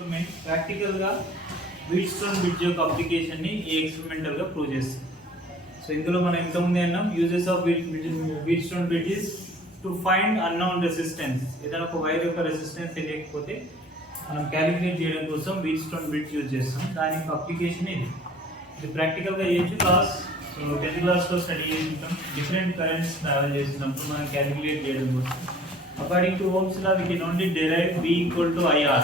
Experiment practical గా Wheatstone bridge యొక్క application ని ఈ ఎక్స్పెరిమెంటల్ గా ప్రూవ్ చేస్తాం. సో ఇందులో మనం ఇంతకుముందే అన్నాం uses of Wheatstone bridge to find unknown resistance. ఏదైనా ఒక వైర్ యొక్క రెసిస్టెన్స్ తెలియకపోతే మనం క్యాలిక్యులేట్ చేయడం కోసం వీట్స్టోన్ బ్రిడ్జ్ యూజ్ చేస్తాం. దాని యొక్క అప్లికేషన్ ఇది ప్రాక్టికల్ గా చేయొచ్చు. క్లాస్ సో 10th క్లాస్ లో స్టడీ చేస్తుంటాం. డిఫరెంట్ కరెంట్స్ ట్రావెల్ చేసినప్పుడు మనం క్యాలిక్యులేట్ చేయడం కోసం according to Ohm's law we can only derive V equal to IR.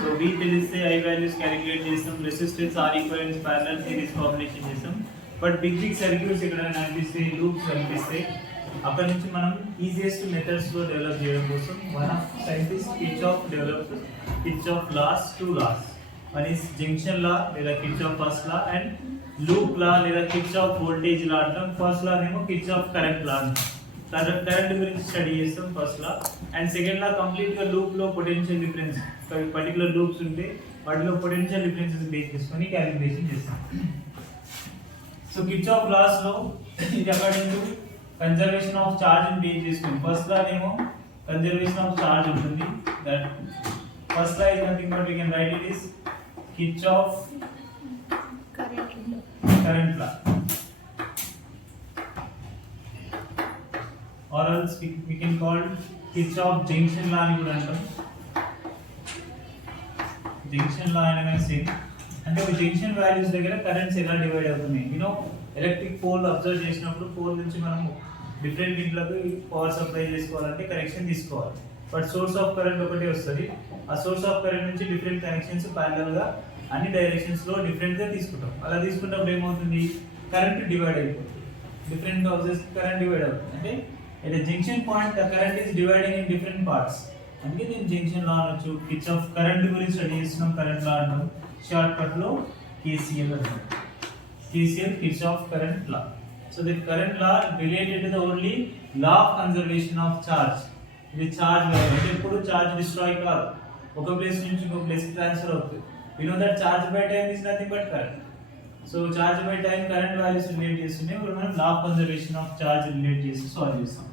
So V తెలిస్తే I వాల్యూస్ క్యాలిక్యులేట్ చేస్తాం. Resistance R equivalent parallel series combination చేస్తాం. But big circuits ఎక్కడైనా కనిపిస్తే లూప్స్ కనిపిస్తే అక్కడ నుంచి మనం ఈజియెస్ట్ మెథడ్స్ లో డెవలప్ చేయడం కోసం one of scientist Kirchhoff laws, two laws. One is junction law లేదా Kirchhoff first law and loop law లేదా కిర్చాఫ్ వోల్టేజ్ లా అంటాం. ఫస్ట్ లా ఏమో కిర్చాఫ్ కరెంట్ లా అంటాం. కరెంట్ గురించి స్టడీ చేస్తాం first law. And second law complete గా loop లో potential difference particular loops ఉంటే వాటిలో పొటెన్షియల్ డిఫరెన్సెస్ బేస్ చేసుకొని క్యాలిక్యులేషన్ చేస్తాం. సో కిర్చాఫ్ లాస్ లో ఇది according to conservation of charge ని బేస్ చేసుకొని ఫస్ట్ లా ఏమో కన్జర్వేషన్ ఆఫ్ చార్జ్ ఉంటుంది. That first law is nothing but we can write it is Kirchhoff current law or else we can call Kirchhoff junction law అని కూడా అంటాం. Junction లా అనగా same అంటే ఒక జంక్షన్ వాల్యూస్ దగ్గర currents ఎలా డివైడ్ అవుతున్నాయి. ఎలక్ట్రిక్ పోల్ అబ్జర్వ్ చేసినప్పుడు పోల్ నుంచి మనం డిఫరెంట్ ఇంట్లకు పవర్ సప్లై చేసుకోవాలంటే కనెక్షన్ తీసుకోవాలి. బట్ సోర్స్ ఆఫ్ కరెంట్ ఒకటే వస్తుంది. ఆ సోర్స్ ఆఫ్ కరెంట్ నుంచి డిఫరెంట్ కనెక్షన్స్ ప్యారలల్ గా అన్ని డైరెక్షన్స్ లో డిఫరెంట్ గా తీసుకుంటాం. అలా తీసుకున్నప్పుడు ఏమవుతుంది, కరెంట్ డివైడ్ అయిపోతుంది. డిఫరెంట్ హౌసెస్ కరెంట్ డివైడ్ అవుతుంది. అంటే at a junction point the current is dividing in different parts. అందుకే నేను జంక్షన్ లా అనొచ్చు. కిర్చాఫ్ కరెంట్ గురించి స్టడీ చేస్తున్నాం. కరెంట్ లా అంటాం. షార్ట్ కట్ లో KCL అంటాం. KCL Kirchhoff current law. So this current law related to the only law of conservation of charge. ఇది charge value అంటే ఎప్పుడు చార్జ్ డిస్ట్రాయ్ కాదు, ఒక ప్లేస్ నుంచి ఇంకో ప్లేస్ కి ట్రాన్స్ఫర్ అవుతుంది. We know that charge by time is nothing but current. So charge by time current values relate చేస్తున్నాయి. ఇప్పుడు మనం law of conservation of charge relate చేసి సాల్వ్ చేస్తాం.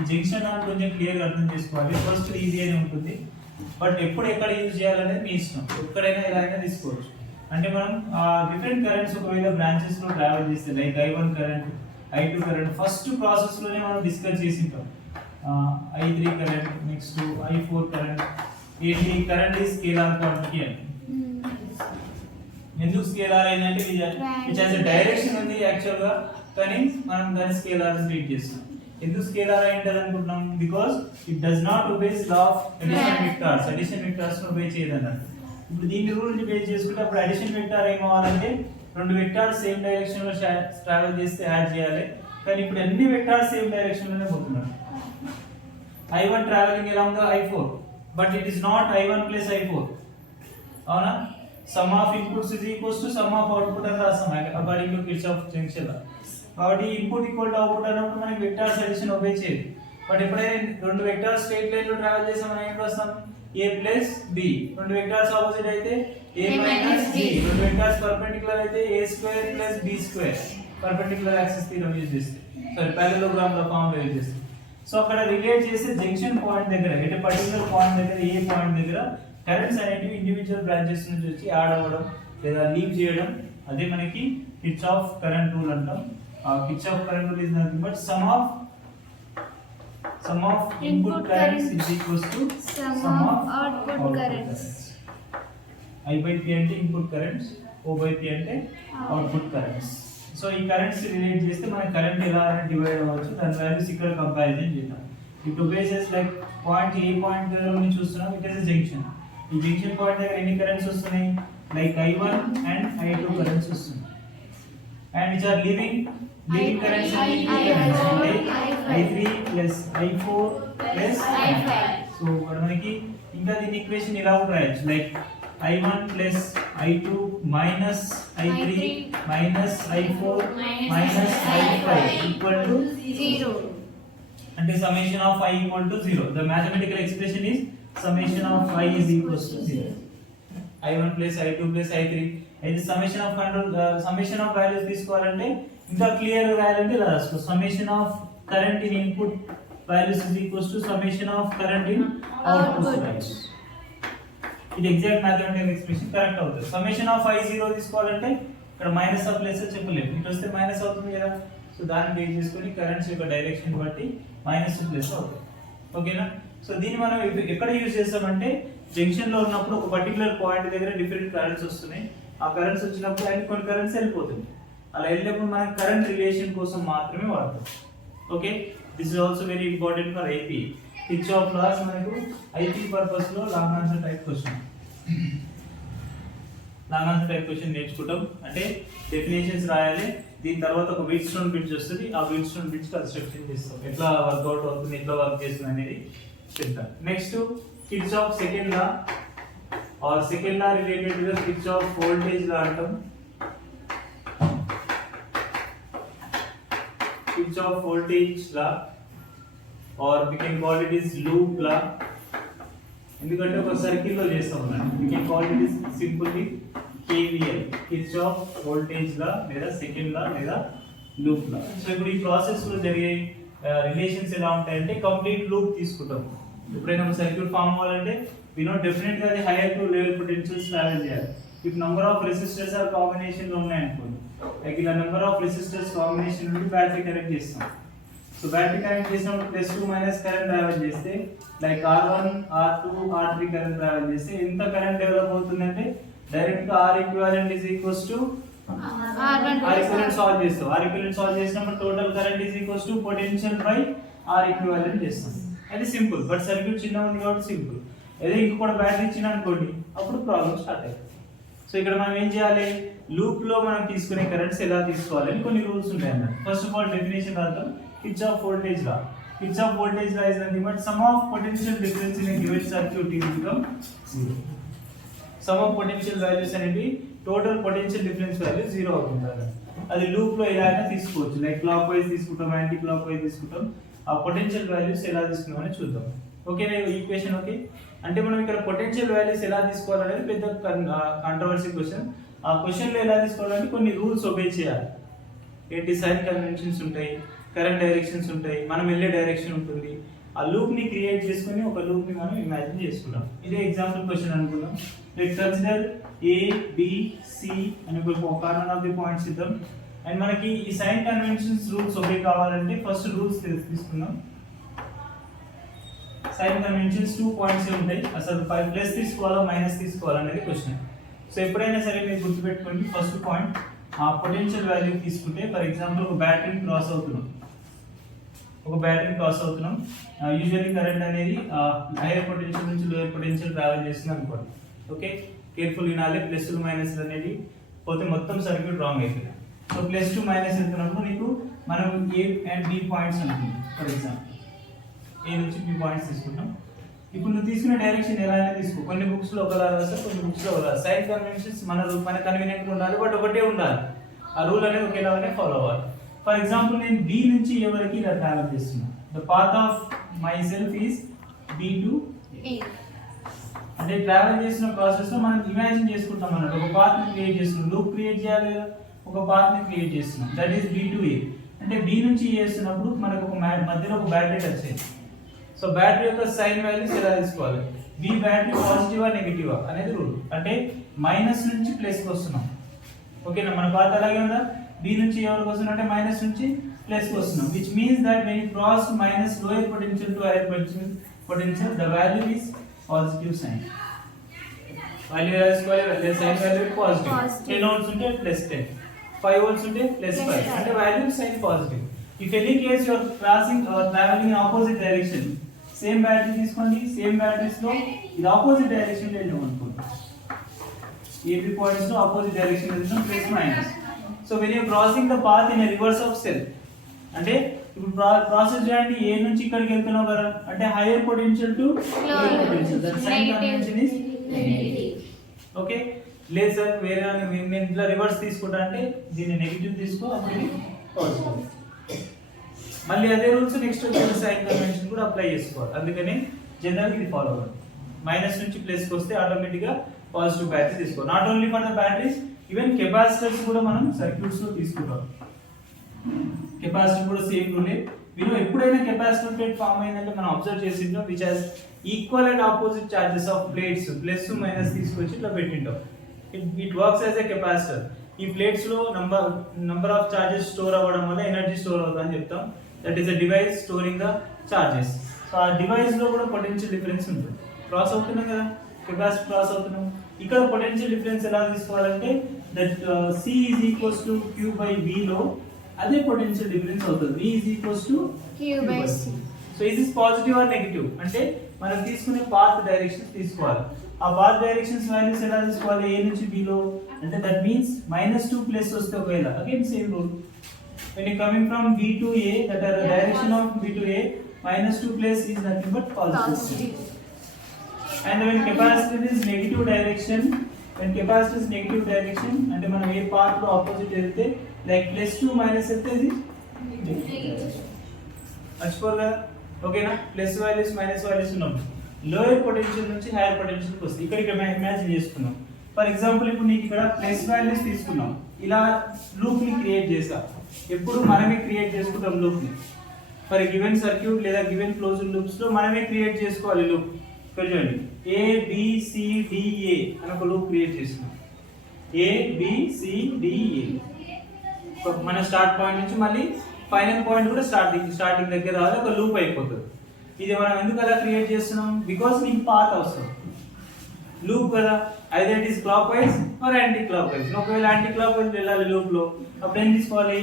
ఈ జంక్షన్ లా కొంచెం క్లియర్గా అర్థం చేసుకోవాలి. ఫస్ట్ ఈజీ అని ఉంటుంది, బట్ ఎప్పుడు ఎక్కడ యూజ్ చేయాలనేది మీ ఇష్టం. ఎక్కడైనా ఎలా అయినా తీసుకోవచ్చు. అంటే మనం డిఫరెంట్ కరెంట్స్ ఒకవేళ బ్రాంచెస్ లో ట్రావెల్ చేస్తే like I1 current, I2 current first process లోనే మనం డిస్కస్ చేసింటాం. I3 current, next I4 current. ఏంటి కరెంట్ ఈజ్ స్కేలార్ క్వాంటిటీ అని. ఎందుకు స్కేలార్ ఏంటంటే విచ్ హాస్ ఎ డైరెక్షన్ ఉంది యాక్చువల్ గా, కానీ మనం దాన్ని స్కేలార్ ట్రీట్ చేస్తాం. ఎందుకు స్కేలార్ అయింటది అనుకుంటున్నాం, because it does not obese law of addition vectors. Addition vectors ను ఒబే చేయదు అన్నట్టు. ఇప్పుడు దీని రూల్ ని బేస్ చేసుకుంటే అప్పుడు అడిషన్ వెక్టార్ ఏం కావాలంటే రెండు వెక్టార్స్ సేమ్ డైరెక్షన్ లో ట్రావెల్ చేస్తే యాడ్ చేయాలి. కానీ ఇప్పుడు అన్ని వెక్టార్స్ సేమ్ డైరెక్షన్ లోనే పోతున్నారు. I1 ట్రావెలింగ్ ఎలా ఉందో I4, but it is not I1 plus I4. అవునా? Some of inputs is equals to some of output అని రాస్తాం అకార్డింగ్ టు కిర్చాఫ్ జంక్షన్ లా. కాబట్టి ఇన్పుట్ ఈక్వల్ టు అవుట్పుట్ అన్నప్పుడు మనకి వెక్టార్స్ అడిషన్ ఒబే చేయదు. బట్ ఎప్పుడైతే రెండు వెక్టార్స్ స్ట్రెయిట్ లైన్ లో ట్రావెల్ చేసాం మనం ఏం రాస్తాం, A ప్లస్ B. రెండు వెక్టార్స్ ఆపోజిట్ అయితే A మైనస్ B. రెండు వెక్టార్స్ పర్పెండిక్యులర్ అయితే A square plus B square. Perpendicular axis theorem use చేస్తే పారలెలోగ్రామ్ లో ఫార్మ్ యూజ్ చేస్తే. సో అక్కడ రిలేట్ చేసే జంక్షన్ పాయింట్ దగ్గర ఎట్ పర్టికులర్ పాయింట్ దగ్గర ఏ పాయింట్ దగ్గర కరెంట్స్ అనేటివి ఇండివిజువల్ బ్రాంచెస్ నుంచి వచ్చి యాడ్ అవ్వడం లేదా లీవ్ చేయడం, అదే మనకి కిర్చాఫ్ కరెంట్ రూల్ అంటాం. Kirchhoff current rule is nothing but some of input currents is equals to some of output currents. I by P అంటే input currents, O by P అంటే అవుట్పుట్ కరెంట్స్. సో ఈ currents relate చేస్తే మన current ఎలా divide అవ్వచ్చు దాని values ఇక్కడ comparison చేద్దాం. ఇప్పుడు bases like point A point దగ్గర నుంచి చూస్తున్నాం, ఇట్ ఇస్ జంక్షన్. ఈ జంక్షన్ పాయింట్ దగ్గర ఎన్ని కరెంట్స్ వస్తున్నాయి, like I1 and I2 currents వస్తున్నాయి. And which are living currents I3 plus I4 plus I5. So మనకి ఇంకా దీని ఈక్వేషన్ ఇలా కూడా రాయొచ్చు, like I1 plus I2 minus I3 minus I4 minus I5 equal to 0. అంటే summation of I equal to 0. The mathematical expression is summation of I is equals to 0. I1 plus I2 plus I3. అయితే summation of values తీసుకోవాలంటే ఇంకా clear గా రాయాలంటే ఇలా రాసుకో. summation of current in input values is equals to summation of current in output values. ఇది exact mathematical expression correct అవుతుంది. Summation of i 0 తీసుకోవాలంటే ఇక్కడ మైనస్ ఆఫ్ ప్లస్ చెప్పలేము, ఇటు వస్తే మైనస్ అవుతుంది కదా. సో దాన్ని బేస్ చేసుకొని కరెంట్స్ యొక్క డైరెక్షన్ బట్టి మైనస్ ప్లస్ అవుతుంది. ఓకేనా. సో దీన్ని మనం ఎక్కడ యూజ్ చేస్తామంటే జంక్షన్ లో ఉన్నప్పుడు ఒక పర్టికులర్ పాయింట్ దగ్గర డిఫరెంట్ కరెంట్స్ వస్తున్నాయి, ఆ కరెంట్స్ వచ్చినప్పుడు అన్ని కొన్ని కరెంట్స్ వెళ్ళిపోతుంది, అలా వెళ్ళినప్పుడు మనం కరెంట్ రిలేషన్ కోసం మాత్రమే వాడతాం. Okay, this is also very important for IP. Kirchhoff's laws మనకు ఐపీ పర్పస్ లో long answer type question, long answer type question నేర్చుకుంటాం. అంటే డెఫినేషన్స్ రాయాలి, దీని తర్వాత ఒక వీట్ స్టోన్ బ్రిడ్జ్ వస్తుంది, ఆ వీట్ స్టోన్ బ్రిడ్జ్ కన్స్ట్రక్షన్ చేస్తాం, ఎట్లా వర్కౌట్ అవుతుంది, ఎట్లా వర్క్ చేస్తుంది అనేది చెప్తాం. Next Kirchhoff second law or second law related గా కిర్చాఫ్ వోల్టేజ్ లా అంటాం. Kirchhoff voltage law or we can call it is loop law, ఎందుకంటే ఒక సర్కిల్ లో చేస్తాం అన్నమాట. We can call it is simply KVL, Kirchhoff voltage law లేదా second లా లేదా loop లా. So ఇప్పుడు ఈ ప్రాసెస్ లో జరిగే రిలేషన్స్ ఎలా ఉంటాయంటే కంప్లీట్ లూప్ తీసుకుంటాం. ఎప్పుడైనా సర్క్యూట్ ఫామ్ అవ్వాలంటే వి నో డెఫినెట్ గా అది higher to level potentials travel చేయాలి. If number of resistors are combination లో ఉన్నాయి అనుకోండి, లైక్ ఇలా నెంబర్ ఆఫ్ రెసిస్టర్స్ కాంబినేషన్ నుండి బ్యాటరీ కనెక్ట్ చేస్తాం. సో బ్యాటరీ కనెక్ట్ చేసినప్పుడు ప్లస్ 2 మైనస్ కరెంట్ ట్రావెల్ చేస్తే like R1 R2 R3 current travel చేస్తే ఎంత కరెంట్ డెవలప్ అవుతుందంటే డైరెక్ట్ గా R equivalent is equals to R equivalent solve చేస్తాం. R equivalent సాల్వ్ చేసినప్పుడు total current is equals to potential by R equivalent చేస్తాం. అది simple, but circuit చిన్నగా ఉంది కాబట్టి సింపుల్. అదే ఇంకొక బ్యాటరీ ఇచ్చిన అనుకోండి అప్పుడు ప్రాబ్లం స్టార్ట్ అవుతుంది. సో ఇక్కడ మనం ఏం చేయాలి, లూప్ లో మనం తీసుకునే కరెంట్స్ ఎలా తీసుకోవాలని కొన్ని రూల్స్ ఉంటాయి అన్నమాట. ఫస్ట్ ఆఫ్ ఆల్ డెఫినేషన్ రాద్దాం. Kirchhoff voltage law. Kirchhoff voltage law is nothing but some of potential difference in a given circuit will become 0. Some of potential values అనేవి టోటల్ పొటెన్షియల్ డిఫరెన్స్ వాల్యూ 0 అవుతుంది. అది loop లో ఎలా అయినా తీసుకోవచ్చు, like clock wise తీసుకుంటాం, anti clock wise తీసుకుంటాం. ఆ పొటెన్షియల్ వాల్యూస్ ఎలా తీసుకున్నామని చూద్దాం. ఓకేనా ఈక్వేషన్? ఓకే, అంటే మనం ఇక్కడ పొటెన్షియల్ వాల్యూస్ ఎలా తీసుకోవాలనేది పెద్ద కాంట్రవర్సీ క్వశ్చన్. ఆ క్వశ్చన్ లో ఎలా తీసుకోవాలంటే కొన్ని రూల్స్ ఒబే చేయాలి. ఏంటి, సైన్ కన్వెన్షన్స్ ఉంటాయి, కరెంట్ డైరెక్షన్స్ ఉంటాయి, మనం వెళ్ళే డైరెక్షన్ ఉంటుంది. ఆ లూప్ ని క్రియేట్ చేసుకుని ఒక లూప్ ని మనం ఇమాజిన్ చేసుకున్నాం. ఇదే ఎగ్జాంపుల్ క్వశ్చన్ అనుకుందాం. Let's consider A B C అని ఒక కార్నర్ ఆఫ్ ది పాయింట్స్ ఇద్దాం. అండ్ మనకి ఈ సైన్ కన్వెన్షన్స్ రూల్స్ ఒబే కావాలంటే ఫస్ట్ రూల్స్ తీసుకుందాం. సైన్ కన్వెన్షన్స్ 2 పాయింట్స్ ఉంటాయి, అసలు ప్లస్ తీసుకోవాలా మైనస్ తీసుకోవాలా అనేది క్వశ్చన్. సో ఎప్పుడైనా సరే మీరు గుర్తుపెట్టుకోండి, ఫస్ట్ పాయింట్ ఆ పొటెన్షియల్ వాల్యూ తీసుకుంటే, ఫర్ ఎగ్జాంపుల్ ఒక బ్యాటరీని క్రాస్ అవుతున్నాం, యూజువల్లీ కరెంట్ అనేది హైయర్ పొటెన్షియల్ నుంచి లోయర్ పొటెన్షియల్ ట్రావెల్ చేస్తుంది అనుకోండి. ఓకే, కేర్ఫుల్ వినాలి. ప్లస్ మైనస్ అనేది పోతే మొత్తం సర్క్యూట్ రాంగ్ అవుతుంది. సో ప్లస్ టు మైనస్ వెళ్తున్నప్పుడు నీకు మనం A అండ్ B పాయింట్స్ అనుకుంటాం. ఫర్ ఎగ్జాంపుల్ A నుంచి B పాయింట్స్ తీసుకుంటాం. ఇప్పుడు నువ్వు తీసుకునే డైరెక్షన్ ఎలా అయినా తీసుకో, కొన్ని బుక్స్ లో ఒకలా రాస్తారు, కొన్ని బుక్స్ లో ఒకలా. సైన్ కన్వెన్షన్స్ మన కన్వీనియంట్ గా ఉండాలి, బట్ ఒకటే ఉండాలి, ఆ రూల్ అనేది ఒకేలాగానే ఫాలో అవ్వాలి. ఫర్ ఎగ్జాంపుల్ నేను B నుంచి A వరకు ఇలా ట్రావెల్ చేస్తున్నా. The path of my self is B to A. అంటే ట్రావెల్ చేసిన ప్రాసెస్ లో మనం ఇమాజిన్ చేసుకుంటాం అన్నట్టు, ఒక పాత్ ని క్రియేట్ చేస్తున్నాం, లూప్ క్రియేట్ చేయాలి కదా, ఒక పాత్ ని క్రియేట్ చేస్తున్నాం, that is B to A. అంటే B నుంచి A చేస్తున్నప్పుడు మనకు ఒక మధ్యలో ఒక బ్యాటరీ టచ్ అయింది. సో బ్యాటరీ యొక్క సైన్ వాల్యూస్ ఎలా తీసుకోవాలి, B బ్యాటరీ పాజిటివా నెగిటివా అనేది రూల్. అంటే మైనస్ నుంచి ప్లస్ కి వస్తున్నాం. ఓకేనా, మన పాత్ అలాగే ఉందా, B నుంచి A వరకు వస్తున్నాం అంటే మైనస్ నుంచి ప్లస్ కి వస్తున్నాం, which means that when you cross minus lower potential to higher potential, the value is positive sign. Value is value sign value positive. 10 volts unte plus 10, 5 volts unte plus 5, and the value sign positive. If any case you are crossing or traveling in opposite direction, same battery తీసుకోండి, same batteries లో ఇది opposite direction లో వెళ్ళాం అనుకోండి, AB points లో opposite direction వెళ్తున్నాం, plus minus. So when you are crossing the path in a reverse of cell, అంటే ఇప్పుడు ప్రాసెస్ చేయండి, ఏ నుంచి ఇక్కడికి వెళ్తున్నావు కదా, అంటే higher potential to lower potential, that sign convention is negative. Okay, లేదు సార్ వేరే నేను ఇట్లా రివర్స్ తీసుకుంటా అంటే దీన్ని నెగటివ్ తీసుకో, అప్పుడు పాజిటివ్. మళ్ళీ అదే రూల్స్ నెక్స్ట్ వచ్చే సైన్ కన్వెన్షన్ కూడా అప్లై చేసుకోవాలి. అందుకని జనరల్ ఇది ఫాలో అవ్వాలి. మైనస్ నుంచి ప్లస్ కి వస్తే ఆటోమేటిక్ గా పాజిటివ్ బ్యాటరీ తీసుకోవాలి. Not only for the batteries, even capacitors కూడా మనం సర్క్యూట్స్ లో తీసుకుంటాం. కెపాసిటర్ కూడా సేమ్ రూలే. మీరు ఎప్పుడైనా కెపాసిటర్ ప్లేట్ ఫామ్ అయిందంటే మనం అబ్జర్వ్ చేసింటాం, which has equal and opposite charges of plates plus minus తీసుకొచ్చి ఇట్లా పెట్టింటాం. It works as a capacitor. ఈ ప్లేట్స్ లో నంబర్ ఆఫ్ చార్జెస్ స్టోర్ అవ్వడం వల్ల ఎనర్జీ స్టోర్ అవుతుంది అని చెప్తాం. That is a device storing the charges. So ఆ డివైస్ లో కూడా పొటెన్షియల్ డిఫరెన్స్ ఉంటుంది. క్రాస్ అవుతున్నాం కదా, కెపాసిటర్ క్రాస్ అవుతున్నాం. ఇక్కడ పొటెన్షియల్ డిఫరెన్స్ ఎలా తీసుకోవాలంటే that C is equals to Q by V లో అదే పొటెన్షియల్ డిఫరెన్స్ అవుతుంది. V is equals to Q by C. So is is positive or negative అంటే మనం తీసుకునే పాత్ డైరెక్షన్స్ తీసుకోవాలి. ఆ పాత్ డైరెక్షన్స్ వాల్యూస్ ఎలా తీసుకోవాలి? A నుంచి B లో అంటే దట్ మీన్స్ -2 ప్లస్ వస్తే ఒకవేళ again same rule. when you coming from B to A, that are the direction of B to A, -2 plus is nothing but positive. And when capacitor is negative direction, అంటే మనం ఏ path లో opposite వెళ్తే like +2 వెళ్తే ఇది మర్చిపోరు కదా, ఓకేనా? Plus values minus values ఉన్నాం. లోయర్ పొటెన్షియల్ నుంచి హైయర్ పొటెన్షియల్ కి వస్తుంది. ఇక్కడ ఇమాజిన్ చేసుకున్నాం. ఫర్ ఎగ్జాంపుల్ ఇప్పుడు నీకు ఇక్కడ ప్లస్ వాల్యూస్ తీసుకున్నాం, ఇలా లూప్ ని క్రియేట్ చేసా. ఎప్పుడు మనమే క్రియేట్ చేసుకుంటాం లూప్ ని. ఫర్ గివెన్ సర్క్యూట్ లేదా గివెన్ క్లోజ్డ్ లూప్స్ లో మనమే క్రియేట్ చేసుకోవాలి లూప్. ఇక్కడ చూడండి ABCDA అని ఒక లూప్ క్రియేట్ చేస్తున్నాం. ABCDA మన స్టార్ట్ పాయింట్ నుంచి మళ్ళీ ఫైనల్ పాయింట్ కూడా స్టార్టింగ్ దగ్గర రావాలి, ఒక లూప్ అయిపోతుంది. ఇది మనం ఎందుకు అలా క్రియేట్ చేస్తున్నాం? బికాస్ నీకు పాత్ అవసరం. లూప్ కదా, either it is clockwise or anticlockwise. ఒకవేళ యాంటీ క్లాక్ వైజ్ వెళ్ళాలి లూప్ లో, అప్పుడు ఏం తీసుకోవాలి?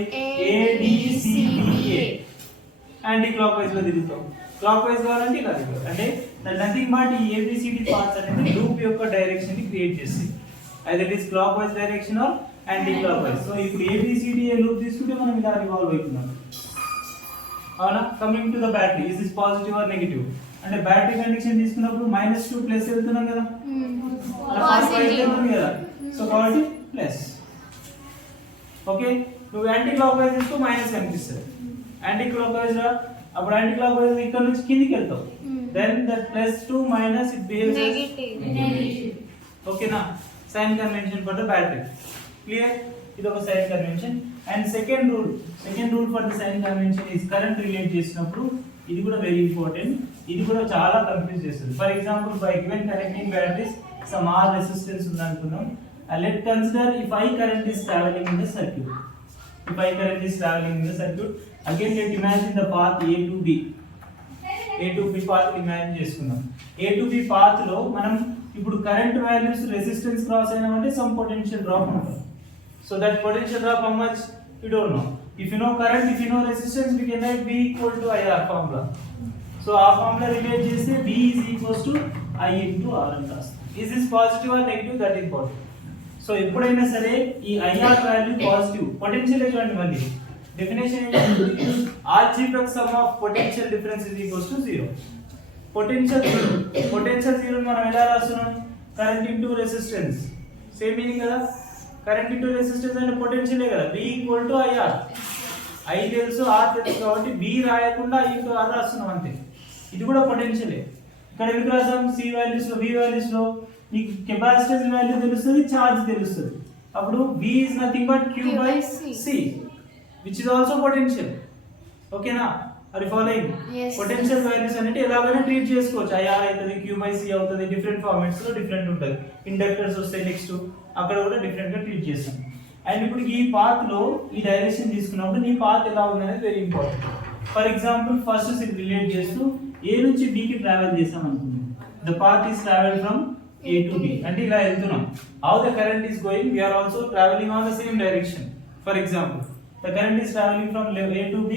ABCDA. యాంటీ క్లాక్ వైజ్ లో తిరుగుతాం. క్లాక్ వైజ్ కావాలంటే ఇలా తిరుగుతాం. అంటే నథింగ్ బట్ ఈ ABCD పార్ట్స్ అనేది లూప్ యొక్క డైరెక్షన్ ని క్రియేట్ చేస్తుంది. Either it is clock wise direction are anti clock wise. So ఇప్పుడు ABCDA లూప్ తీసుకుంటే మనం ఇలా రివాల్వ్ అవుతున్నాం. అవునా? Coming to the battery, is this positive or negative? అంటే బ్యాటరీ కండిషన్ తీసుకున్నప్పుడు -2 ప్లస్ వెళ్తున్నాం కదా, కదా. సో కాబట్టి ప్లస్. ఓకే, నువ్వు యాంటీ క్లాక్ వైజ్ తీసుకో మైనస్ కనిపిస్తుంది. యాంటీ క్లాక్ వైజ్ రా, అప్పుడు యాంటీ క్లాక్ వైజ్ ఇక్కడ నుంచి కిందికి వెళ్తావు. Then that +2 minus it behaves negative. ఓకేనా? Sign convention for the battery. Clear? ఇది ఒక sign convention. And second rule for the sign convention is current relate చేసినప్పుడు ఇది కూడా వెరీ ఇంపార్టెంట్. ఇది కూడా చాలా కన్ఫ్యూజ్ చేస్తుంది. For example by given connecting batteries some R resistance ఉంది అనుకున్నాం. Let consider if I current is traveling in the circuit. Again let imagine the path A to B. Path imagine చేసుకుందాం. A to B path లో మనం ఇప్పుడు current values resistance cross అయినామంటే some potential drop ఉంటుంది. So that potential drop how much you don't know. If you know current, if you know resistance, we can write V equal to IR formula. So our formula relate చేస్తే V is equals to I into R అని రాస్తాం. Is this positive or negative? That is important. So ఎప్పుడైనా సరే ఈ IR value positive, potential చూడండి మళ్ళీ definition ఏంటి? algebraic sum of potential difference is equals to 0. Potential zero మనం ఎలా రాస్తున్నాం? Current into resistance. Same meaning కదా. కరెంట్ ఇంటూ రెసిస్టెన్స్ అంటే పొటెన్షియలే కదా. V equal to IR. I తెలుసు, R తెలుసు కాబట్టి V రాయకుండా I ఇంటూ R రాస్తున్నాం అంతే. ఇది కూడా పొటెన్షియలే. ఇక్కడ ఎందుకు రాసాం? C వాల్యూస్ లో, V వాల్యూస్ లో నీకు కెపాసిటెన్స్ వాల్యూ తెలుస్తుంది, ఛార్జ్ తెలుస్తుంది. అప్పుడు V is nothing but Q by C, which is also potential. ఓకేనా? Are you following? Potential values అంటే ఎలాగైనా ట్రీట్ చేసుకోవచ్చు. IR అవుతుంది, Q by C అవుతుంది. డిఫరెంట్ ఫార్మాట్స్ లో డిఫరెంట్ ఉంటుంది. ఇండక్టర్స్ వస్తాయి నెక్స్ట్, అక్కడ కూడా డిఫరెంట్ గా ట్రీట్ చేస్తాం. అండ్ ఇప్పుడు ఈ పాత్ లో ఈ డైరెక్షన్ తీసుకున్నప్పుడు నీ పాత్ ఎలా ఉందనేది very important. For example first relate చేస్తూ A నుంచి B కి ట్రావెల్ చేసాం అనుకుందాం. The path is travel from A to B. అంటే ఇలా వెళ్తున్నాం. How the current is going? We are also travelling on the same direction. For example the current is traveling from A to B,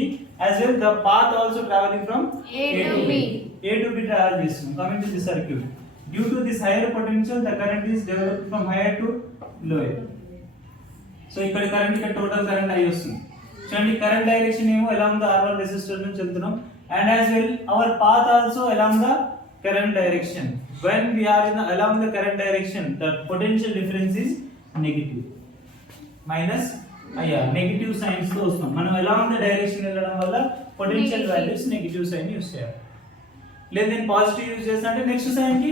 as well the path also traveling from A to B travel చేస్తున్నాం. Coming to the circuit, due to this higher potential the current is developed from higher to lower. So ఇక్కడ current, ఇక్కడ total current అయి వస్తుంది. చూడండి current direction ఏమో along the R1 resistor నుంచి వెళ్తున్నాం, and as well our path also along the current direction. When we are along the current direction, the potential difference is negative, minus IR. Negative signs తో వస్తాం. మనం along the direction వెళ్ళడం వల్ల potential values negative sign use చేయాలి. లేదా నేను positive use చేస్తా అంటే నెక్స్ట్ సైన్ కి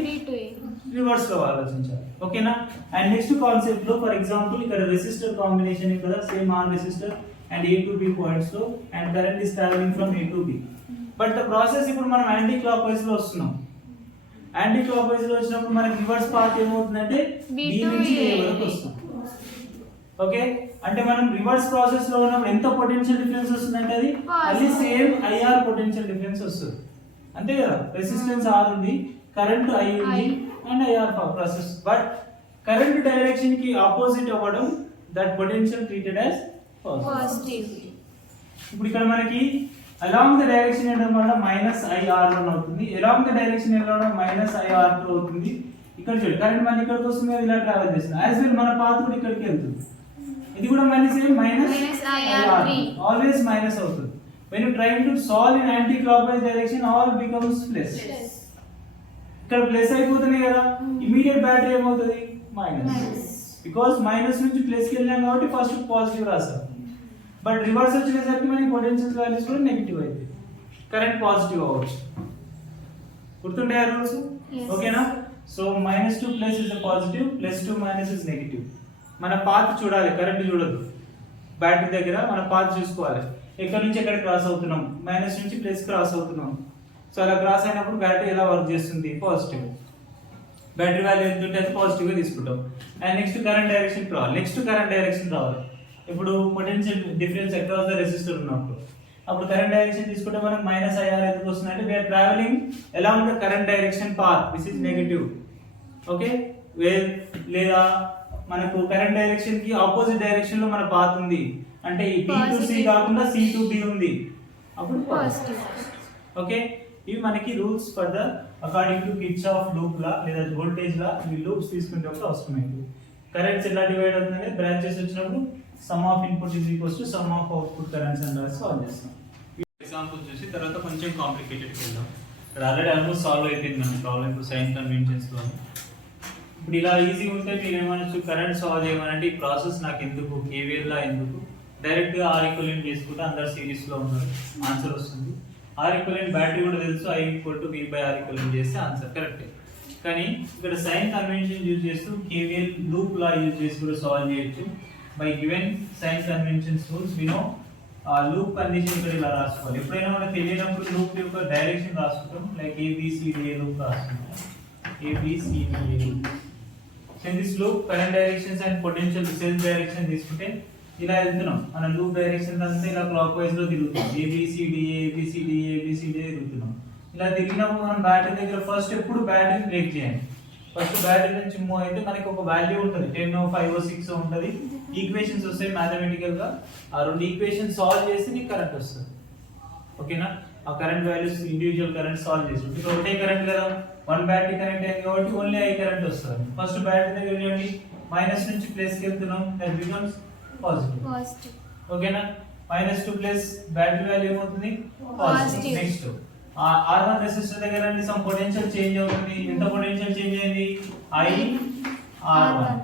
రివర్స్ లో ఆలోచించాలి. ఓకేనా? అండ్ నెక్స్ట్ కాన్సెప్ట్ లో ఫర్ ఎగ్జాంపుల్ ఇక్కడ రెసిస్టర్ కాంబినేషన్ కదా, same R resistor and A to B points లో, and current is traveling from A to B. But the process ఇప్పుడు మనం యాంటీ క్లాక్ వైజ్ లో వస్తున్నాం. యాంటీ క్లాక్ వైజ్ లో వచ్చినప్పుడు మనకి రివర్స్ పాత్ ఏమవుతుందంటే B నుంచి A వరకు వస్తుంది. ఓకే, అంటే మనం రివర్స్ ప్రాసెస్ లో ఉన్నప్పుడు ఎంత పొటెన్షియల్ డిఫరెన్స్ వస్తుందంటే అది మళ్ళీ సేమ్ IR పొటెన్షియల్ డిఫరెన్స్ వస్తుంది. అంతే కదా, రెసిస్టెన్స్ R ఉంది, కరెంట్ I ఉంది and IR process. But current direction కి ఆపోజిట్ అవ్వడం that potential treated as positive. ఇప్పుడు ఇక్కడ మనకి అలాంగ్ ద డైరెక్షన్ వెళ్ళడం వల్ల -IR1 అవుతుంది, అలాంగ్ ద డైరెక్షన్ వెళ్ళడం -IR2 అవుతుంది. ఇక్కడ చూడండి కరెంట్ మళ్ళీ ఇక్కడికి వస్తుంది, ఇలా ట్రావెల్ చేస్తుంది. యాజ్ వెల్ మన పాత్ కూడా ఇక్కడికి వెళ్తుంది, ఇది కూడా మళ్ళీ సేమ్ -IR3 ఆల్వేస్ మైనస్ అవుతుంది. when you trying to solve in anti clockwise direction all becomes plus. ఇక్కడ ప్లస్ అయిపోతుంది కదా, ఇమిడియట్ బ్యాటరీ ఏమవుతుంది మైనస్, బికాజ్ మైనస్ నుంచి ప్లస్ కి వెళ్ళాం కాబట్టి ఫస్ట్ పాజిటివ్ రాసాం. బట్ రివర్స్ వచ్చేసరికి మనకి పొటెన్షియల్ వాల్యూస్ కూడా నెగిటివ్ అవుతాయి, కరెంట్ పాజిటివ్ అవ్వచ్చు. గుర్తుండే రూల్స్? ఓకేనా? So -2 plus is positive, +2 minus is negative. మన పాత్ చూడాలి, కరెంట్ చూడొద్దు. బ్యాటరీ దగ్గర మన పాత్ చూసుకోవాలి, ఎక్కడి నుంచి ఎక్కడ క్రాస్ అవుతున్నాం, మైనస్ నుంచి ప్లస్ క్రాస్ అవుతున్నాం. సో అలా క్రాస్ అయినప్పుడు బ్యాటరీ ఎలా వర్క్ చేస్తుంది, పాజిటివ్. బ్యాటరీ వాల్యూ ఎంత ఉంటే అది పాజిటివ్ గా తీసుకుంటాం. అండ్ నెక్స్ట్ కరెంట్ డైరెక్షన్ రావాలి, నెక్స్ట్ కరెంట్ డైరెక్షన్ రావాలి. ఇప్పుడు potential difference across the resistor ఉన్నప్పుడు అప్పుడు కరెంట్ డైరెక్షన్ తీసుకుంటే మనకు -IR ఎందుకు వస్తుందంటే we are traveling along the current direction path which is negative. Okay, లేదా మనకు కరెంట్ డైరెక్షన్ కి ఆపోజిట్ డైరెక్షన్ లో మన పాత్ ఉంది అంటే ఈ B to C కాకుండా C to B ఉంది, అప్పుడు పాజిటివ్. ఓకే, ఇవి మనకి rules for the according to Kirchhoff loop law లేదా వోల్టేజ్ లా ఈ లూప్స్ తీసుకునేటప్పుడు అవసరమైంది. కరెంట్స్ ఎలా డివైడ్ అవుతుందంటే బ్రాంచెస్ వచ్చినప్పుడు some of input is equals to some of output currents అని రాసి సాల్వ్ చేస్తాం. ఎగ్జాంపుల్ చూసి తర్వాత కొంచెం కాంప్లికేటెడ్ వెళ్దాం. ఇక్కడ ఆల్రెడీ ఆల్మోస్ట్ సాల్వ్ అయిపోయింది మన ప్రాబ్లం ఇప్పుడు సైన్ కన్వెన్షన్స్ లో. ఇప్పుడు ఇలా ఈజీ ఉంటే మీరు ఏమనొచ్చు, కరెంట్ సాల్వ్ చేయమనంటే ఈ ప్రాసెస్ నాకు ఎందుకు, KVL లా ఎందుకు, డైరెక్ట్ గా R ఈక్వివలెంట్ చేసుకుంటే అందరు సిరీస్ లో ఉన్నారు, ఆన్సర్ వస్తుంది. R ఈక్వివలెంట్ బ్యాటరీ కూడా తెలుసు, I = V/R ఈక్వివలెంట్ చేస్తే ఆన్సర్ కరెక్ట్. కానీ ఇక్కడ సైన్ కన్వెన్షన్ యూజ్ చేస్తూ KVL లూప్ లా యూజ్ చేసి కూడా సాల్వ్ చేయొచ్చు. By given sign conventions rules we know loop condition ఇక్కడ ఇలా రాసుకోవాలి. ఎప్పుడైనా మనకు తెలియనప్పుడు లూప్ యొక్క డైరెక్షన్ రాసుకుంటాం, లైక్ ABCDA లూప్ రాసుకుంటాం, ABCDA loop. So in this loop current directions and potential cells direction తీసుకుంటే ఇలా వెళ్తున్నాం, మన లూప్ డైరెక్షన్ అంతా ఇలా క్లాక్ వైజ్ లో తిరుగుతాం, ABCDA తిరుగుతున్నాం. ఇలా తిరిగినప్పుడు మనం బ్యాటరీ దగ్గర ఫస్ట్ ఎప్పుడు బ్యాటరీ బ్రేక్ చేయండి. ఫస్ట్ బ్యాటరీ నుంచి మూవ్ అయితే మనకి ఒక వాల్యూ ఉంటుంది, 10, 5, 6 ఉంటుంది. ఈక్వేషన్స్ వస్తాయి మ్యాథమెటికల్ గా, ఆ రెండు ఈక్వేషన్స్ సాల్వ్ చేసి నీకు కరెంట్ వస్తుంది. ఓకేనా? ఆ current values individual current solve చేసి ఇప్పుడు ఒకటే కరెంట్ కదా, వన్ బ్యాటరీ కరెంట్ అయింది కాబట్టి ఓన్లీ I కరెంట్ వస్తుంది. ఫస్ట్ బ్యాటరీ దగ్గర చూడండి మైనస్ నుంచి ప్లస్ కి వెళ్తున్నాం, దట్ బికమ్స్ పాజిటివ్. ఓకేనా? -2 ప్లస్ బ్యాటరీ వాల్యూ ఏమవుతుంది పాజిటివ్. నెక్స్ట్ R1 రెసిస్టర్ దగ్గర అండి సమ్ పొటెన్షియల్ చేంజ్ అవుతుంది. ఎంత పొటెన్షియల్ చేంజ్ అయింది, IR1.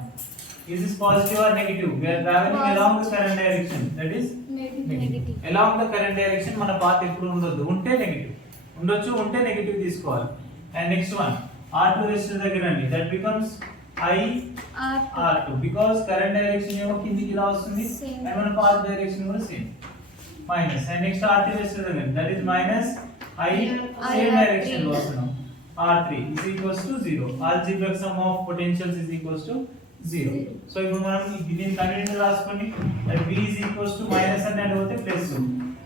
Is this positive or negative? We are traveling along the current direction, that is negative. Along the current direction మన path ఎప్పుడు ఉండొద్దు, ఉంటే నెగటివ్ ఉండొచ్చు, ఉంటే నెగటివ్ తీసుకోవాలి. And next one R2 resistor దగ్గర అండి, that becomes IR2 because current direction ఏమో కిందికి ఇలా వస్తుంది అండ్ మన పాత్ డైరెక్షన్ కూడా same minus. And next R3 resistor దగ్గర, that is minus I same direction లో వస్తున్నాం, R3 is equals to 0. Algebraic sum of potentials is equals to 0. So ఇప్పుడు మనం దీన్ని కన్వెన్షన్ రాసుకోండి, that V is equals to minus అంటే పోతే plus,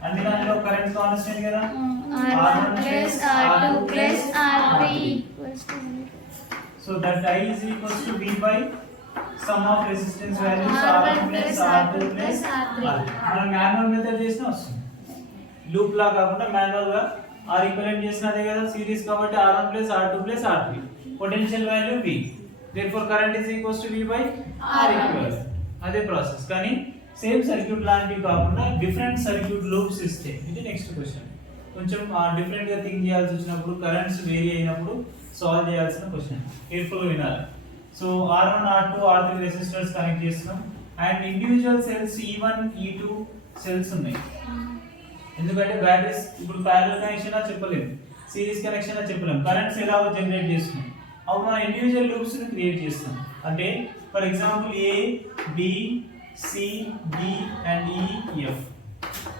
అన్ని దానిలో కరెంట్ కాన్స్టెంట్ కదా, R1 plus R2 plus R3 equals to 0. So that I is equals to V by sum of resistance values R1 plus R2 plus R3. మనం manual method చేసినా వస్తుంది, loop లా కాకుండా manual గా R equivalent చేసినదే కదా, series కాబట్టి R1 plus R2 plus R3, potential value V, therefore current is equals to V by R equivalent. అదే ప్రాసెస్, కానీ సేమ్ సర్క్యూట్ లాంటివి కాకుండా డిఫరెంట్ సర్క్యూట్ లూప్స్ ఇస్తే ఇది నెక్స్ట్ క్వశ్చన్. కొంచెం డిఫరెంట్ గా థింక్ చేయాల్సి వచ్చినప్పుడు, కరెంట్స్ వేరీ అయినప్పుడు సాల్వ్ చేయాల్సిన క్వశ్చన్, కేర్ఫుల్ గా వినాలి. So R1, R2, R3 resistors connect చేస్తున్నాం and individual cells E1, E2 cells ఉన్నాయి. ఎందుకంటే బ్యాటరీస్ ఇప్పుడు ప్యారలల్ కనెక్షన్ చెప్పలేము, సిరీస్ కనెక్షన్ చెప్పలేము, కరెంట్స్ ఎలా జనరేట్ చేస్తున్నాం, అప్పుడు మనం ఇండివిజువల్ లూప్స్ ని క్రియేట్ చేస్తాం. అంటే for example A, B, C, D and E, F.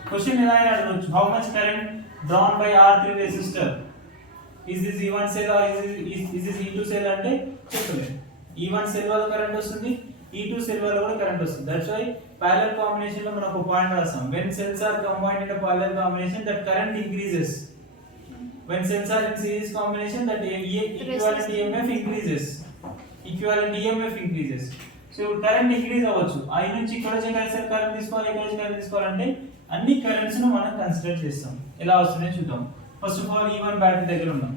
Question ఎలా అడగవచ్చు, how much current drawn by R3 resistor, is this E1 cell or is this E2 cell అంటే చెప్పలేదు. E1 సెల్ వల్ల current వస్తుంది, E2 cell వల్ల కూడా current వస్తుంది. That's why parallel combination లో మనం ఒక పాయింట్ రాస్తాం. when cells are combined in a parallel combination that current increases. when cells are in series combination that equivalent EMF increases. equivalent EMF increases. So current increase అవ్వచ్చు. I నుంచి ఇక్కడ వచ్చే current తీసుకోవాలి, ఇక్కడ వచ్చే కరెంట్ తీసుకోవాలంటే అన్ని కరెంట్స్ ను మనం కన్సిడర్ చేస్తాం. ఎలా వస్తుందో చూద్దాం. First of all E1 battery దగ్గర ఉన్నాం.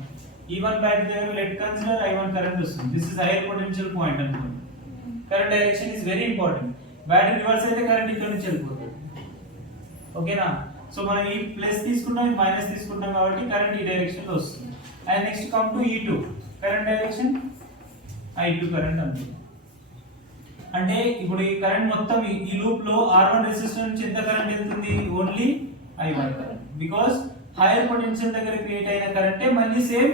E1 బ్యాటరీ దగ్గర లెట్ కన్సిడర్ I1 కరెంట్ వస్తుంది. This is higher potential point అనుకోండి. Current direction is very important. Battery reverse అయితే కరెంట్ ఇక్కడ నుంచి వెళ్ళిపోతుంది. ఓకేనా? సో మనం ఈ ప్లస్ తీసుకుంటాం, ఈ మైనస్ తీసుకుంటాం కాబట్టి కరెంట్ ఈ డైరెక్షన్ లో వస్తుంది. And next come to E2 current direction I2 current అనుకుందాం. అంటే ఇప్పుడు ఈ కరెంట్ మొత్తం ఈ లూప్ లో R1 రెసిస్టర్ నుంచి ఎంత కరెంట్ వెళ్తుంది? Only I1 current. Because higher potential దగ్గర క్రియేట్ అయిన కరెంటే మళ్ళీ సేమ్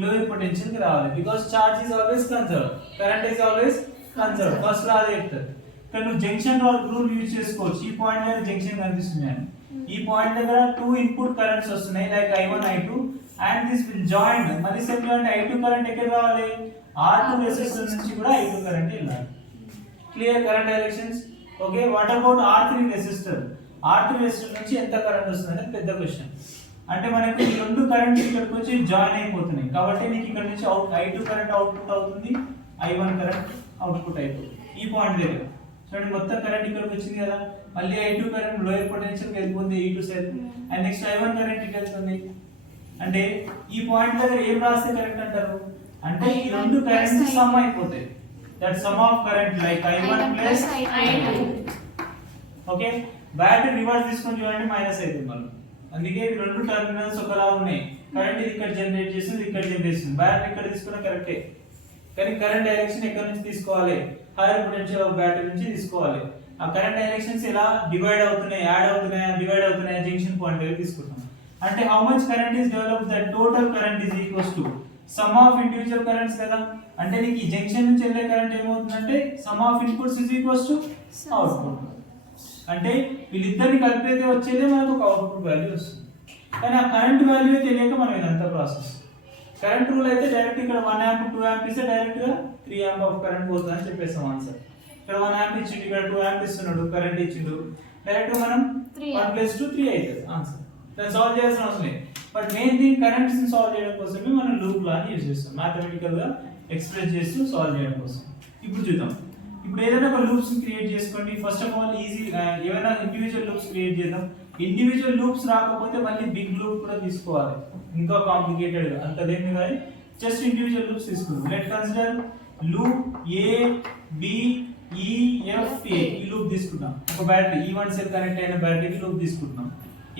లోయర్ పొటెన్షియల్ కి రావాలి. Because charge is always conserve, current is always conserve. First law అదే చెప్తారు. ఇక్కడ నువ్వు జంక్షన్ రూల్ యూజ్ చేసుకోవచ్చు. ఈ పాయింట్ దగ్గర జంక్షన్ కనిపిస్తుంది. ఈ పాయింట్ దగ్గర 2 ఇన్పుట్ కరెంట్స్ వస్తున్నాయి like I1 I2 and this will join. మళ్ళీ సేమ్ అంటే I2 కరెంట్ ఎక్కడ రావాలి? R2 రెసిస్టర్ నుంచి కూడా I2 కరెంట్ వెళ్ళాలి. Clear current directions. Okay, what about R3 resistor? R3 resistor నుంచి ఎంత కరెంట్ వస్తుంది అనేది పెద్ద క్వశ్చన్. అంటే మనకు ఈ రెండు కరెంట్ ఇక్కడికి వచ్చి జాయిన్ అయిపోతున్నాయి కాబట్టి నీకు ఇక్కడ నుంచి I2 కరెంట్ అవుట్పుట్ అవుతుంది, I1 కరెంట్ అవుట్పుట్ అయిపోతుంది. ఈ పాయింట్ దగ్గర చూడండి మొత్తం కరెంట్ ఇక్కడికి వచ్చింది కదా. మళ్ళీ I2 కరెంట్ లోయర్ పొటెన్షియల్ కి వెళ్ళిపోతుంది E2 cell. And next I1 current ఇక్కడికి వెళ్తుంది. అంటే ఈ పాయింట్ దగ్గర ఏం రాస్తే కరెక్ట్ అంటారు? అంటే ఈ రెండు కరెంట్స్ సమ్ అయిపోతాయి. That some of current like I1 plus I2. Okay, battery reverse తీసుకొని చూడండి మైనస్ అవుతుంది మళ్ళీ. అందుకే ఈ రెండు టెర్మినల్స్ ఒకలా ఉన్నాయి. కరెంట్ ఇది ఇక్కడ జనరేట్ చేస్తుంది, ఇక్కడ జనరేట్ చేస్తుంది. బ్యాటరీ ఇక్కడ తీసుకున్న కరెక్టే, కానీ కరెంట్ డైరెక్షన్ ఎక్కడ నుంచి తీసుకోవాలి? హైయర్ పొటెన్షియల్ ఆఫ్ బ్యాటరీ నుంచి తీసుకోవాలి. ఆ కరెంట్ డైరెక్షన్స్ ఎలా డివైడ్ అవుతున్నాయి, యాడ్ అవుతున్నాయా, డివైడ్ అవుతున్నాయా జంక్షన్ పాయింట్ దగ్గర తీసుకుంటాం. అంటే how much current is developed that total current is equals to some of individual currents కదా. అంటే నీకు ఈ జంక్షన్ నుంచి వెళ్ళే కరెంట్ ఏమవుతుందంటే some of inputs is equals to output. అంటే వీళ్ళిద్దరిని కలిపితే వచ్చేదే మనకు ఒక అవుట్పుట్ వాల్యూ వస్తుంది. కానీ ఆ కరెంట్ వాల్యూ తెలియక మనం ఇదంతా ప్రాసెస్. కరెంట్ రూల్ అయితే డైరెక్ట్ ఇక్కడ 1 ఆంప్ 2 ఆంప్ ఇస్తే డైరెక్ట్ గా 3 ఆంప్ ఆఫ్ కరెంట్ పోతుంది అని చెప్పేస్తాం ఆన్సర్. ఇక్కడ 1 ఆంప్ ఇచ్చిండు, ఇక్కడ 2 ఆంప్ ఇస్తున్నాడు, కరెంట్ ఇచ్చిండు, డైరెక్ట్ గా మనం 1 + 2 3 అవుతుంది ఆన్సర్. దాన్ని సాల్వ్ చేయాల్సిన అవసరం లేదు. బట్ మెయిన్ థింగ్ కరెంట్స్ ని సాల్వ్ చేయడం కోసమే మనం లూప్ లా ని యూజ్ చేస్తాం, మ్యాథమెటికల్ గా ఎక్స్ప్రెస్ చేస్తూ సాల్వ్ చేయడం కోసం. ఇప్పుడు చూద్దాం. ఇప్పుడు ఏదైనా ఒక లూప్స్ క్రియేట్ చేసుకోండి. ఫస్ట్ ఆఫ్ ఆల్ ఈజీ ఏమైనా ఇండివిజువల్ లూప్స్ క్రియేట్ చేద్దాం. ఇండివిజువల్ లూప్స్ రాకపోతే మళ్ళీ బిగ్ లూప్ కూడా తీసుకోవాలి, ఇంకా కాంప్లికేటెడ్ గా అంతదేమి కానీ జస్ట్ ఇండివిజువల్ లూప్స్ తీసుకుందాం. Let consider loop A B E F A. ఈ లూప్ తీసుకుంటాం. ఒక బ్యాటరీ E1 సెల్ కనెక్ట్ అయిన బ్యాటరీకి లూప్ తీసుకుంటున్నాం.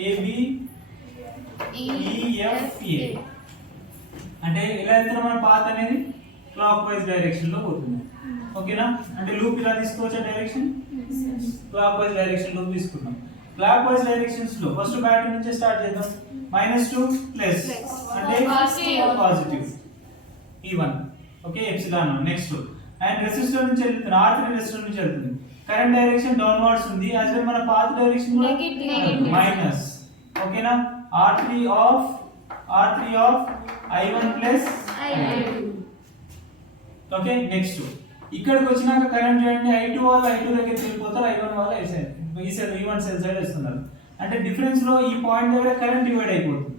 A B E F A అంటే ఎలా వెళ్తున్నా మన పాత్ అనేది క్లాక్ వైజ్ డైరెక్షన్ లో పోతుంది. ఓకేనా? అంటే లూప్ ఇలా తీసుకోవచ్చా direction? Clock wise direction loop తీసుకున్నాం. క్లాక్ వైజ్ డైరెక్షన్స్ లో ఫస్ట్ బ్యాటరీ నుంచి స్టార్ట్ చేద్దాం. -2 ప్లస్ అంటే positive E1. Okay, epsilon. Next and resistor నుంచి వెళ్తుంది, R3 రెసిస్టర్ నుంచి వెళ్తుంది. కరెంట్ డైరెక్షన్ డౌన్వర్డ్స్ ఉంది, యాజ్ వెల్ మన పాత్ డైరెక్షన్ కూడా మైనస్. ఓకేనా? R3 of I1 plus I2. Okay, next ఇక్కడికి వచ్చినాక కరెంట్ చూడండి, I2 వాళ్ళు I2 దగ్గరికి వెళ్ళిపోతారు, I1 వాళ్ళు E1 సెల్ సైడ్ వస్తున్నారు. అంటే డిఫరెన్స్ లో ఈ పాయింట్ దగ్గర కరెంట్ డివైడ్ అయిపోతుంది.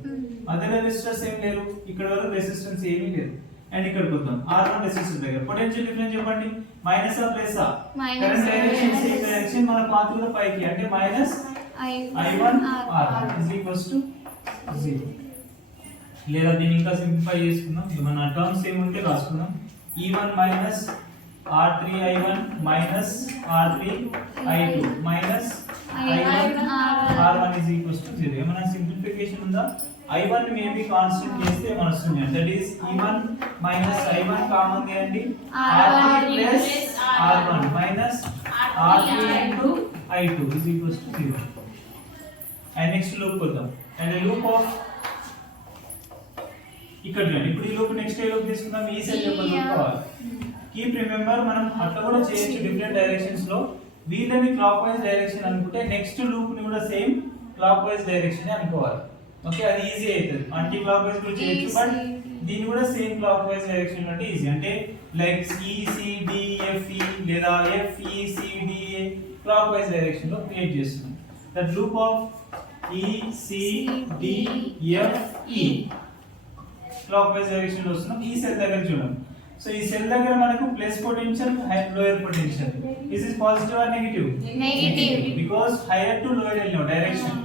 అదర్ రెసిస్టర్స్ ఏం లేరు, ఇక్కడ వరకు రెసిస్టెన్స్ ఏమీ లేదు. అండ్ ఇక్కడికి వద్దాం R1 రెసిస్టర్ దగ్గర పొటెన్షియల్ డిఫరెన్స్ చెప్పండి, మైనస్ ఆ ప్లస్ ఆ? కరెంట్ డైరెక్షన్ సేమ్ డైరెక్షన్, మన పాత్ కూడా పైకి, అంటే minus I1 R1 is equals to 0. లేదా దీన్ని ఇంకా సింప్లిఫై చేసుకుందాం. మన టర్మ్స్ ఏముంటే రాసుకుందాం. E1 minus R3 I1 minus R3 I2 minus I1 R1 is equals to 0. ఏమైనా సింప్లిఫికేషన్ ఉందా? I1 ని మేబీ కాన్స్టెంట్ చేస్తే ఏమైనా వస్తుంది, that is E1 minus I1 common చేయండి, R3 plus R1 minus R3 into I2 is equals to 0. And next loop వద్దాం. And loop of ఇక్కడ చూడండి. ఇప్పుడు ఈ లూప్ నెక్స్ట్ ఏ లూప్ తీసుకుందాం? ఈ సెల్ యొక్క లూప్ కావాలి. కీప్ రిమెంబర్, మనం అట్లా కూడా చేయొచ్చు డిఫరెంట్ డైరెక్షన్స్ లో. వీళ్ళని క్లాక్ వైజ్ డైరెక్షన్ అనుకుంటే నెక్స్ట్ లూప్ ని కూడా సేమ్ క్లాక్ వైజ్ డైరెక్షన్ అనుకోవాలి. ఓకే, అది ఈజీ అవుతుంది. యాంటీ క్లాక్ వైజ్ కూడా చేయొచ్చు, బట్ దీన్ని కూడా సేమ్ క్లాక్ వైజ్ డైరెక్షన్ అంటే ఈజీ, అంటే లైక్ ECDFE లేదా FECDA క్లాక్ వైజ్ డైరెక్షన్ లో క్రియేట్ చేస్తున్నాం. That loop of ECDFE clock wise direction లో వస్తున్నాం. ఈ సెల్ దగ్గర చూడండి. సో ఈ సెల్ దగ్గర మనకు plus potential, lower potential. Is is positive or negative? Negative. Because higher to lower వెళ్ళినావు డైరెక్షన్.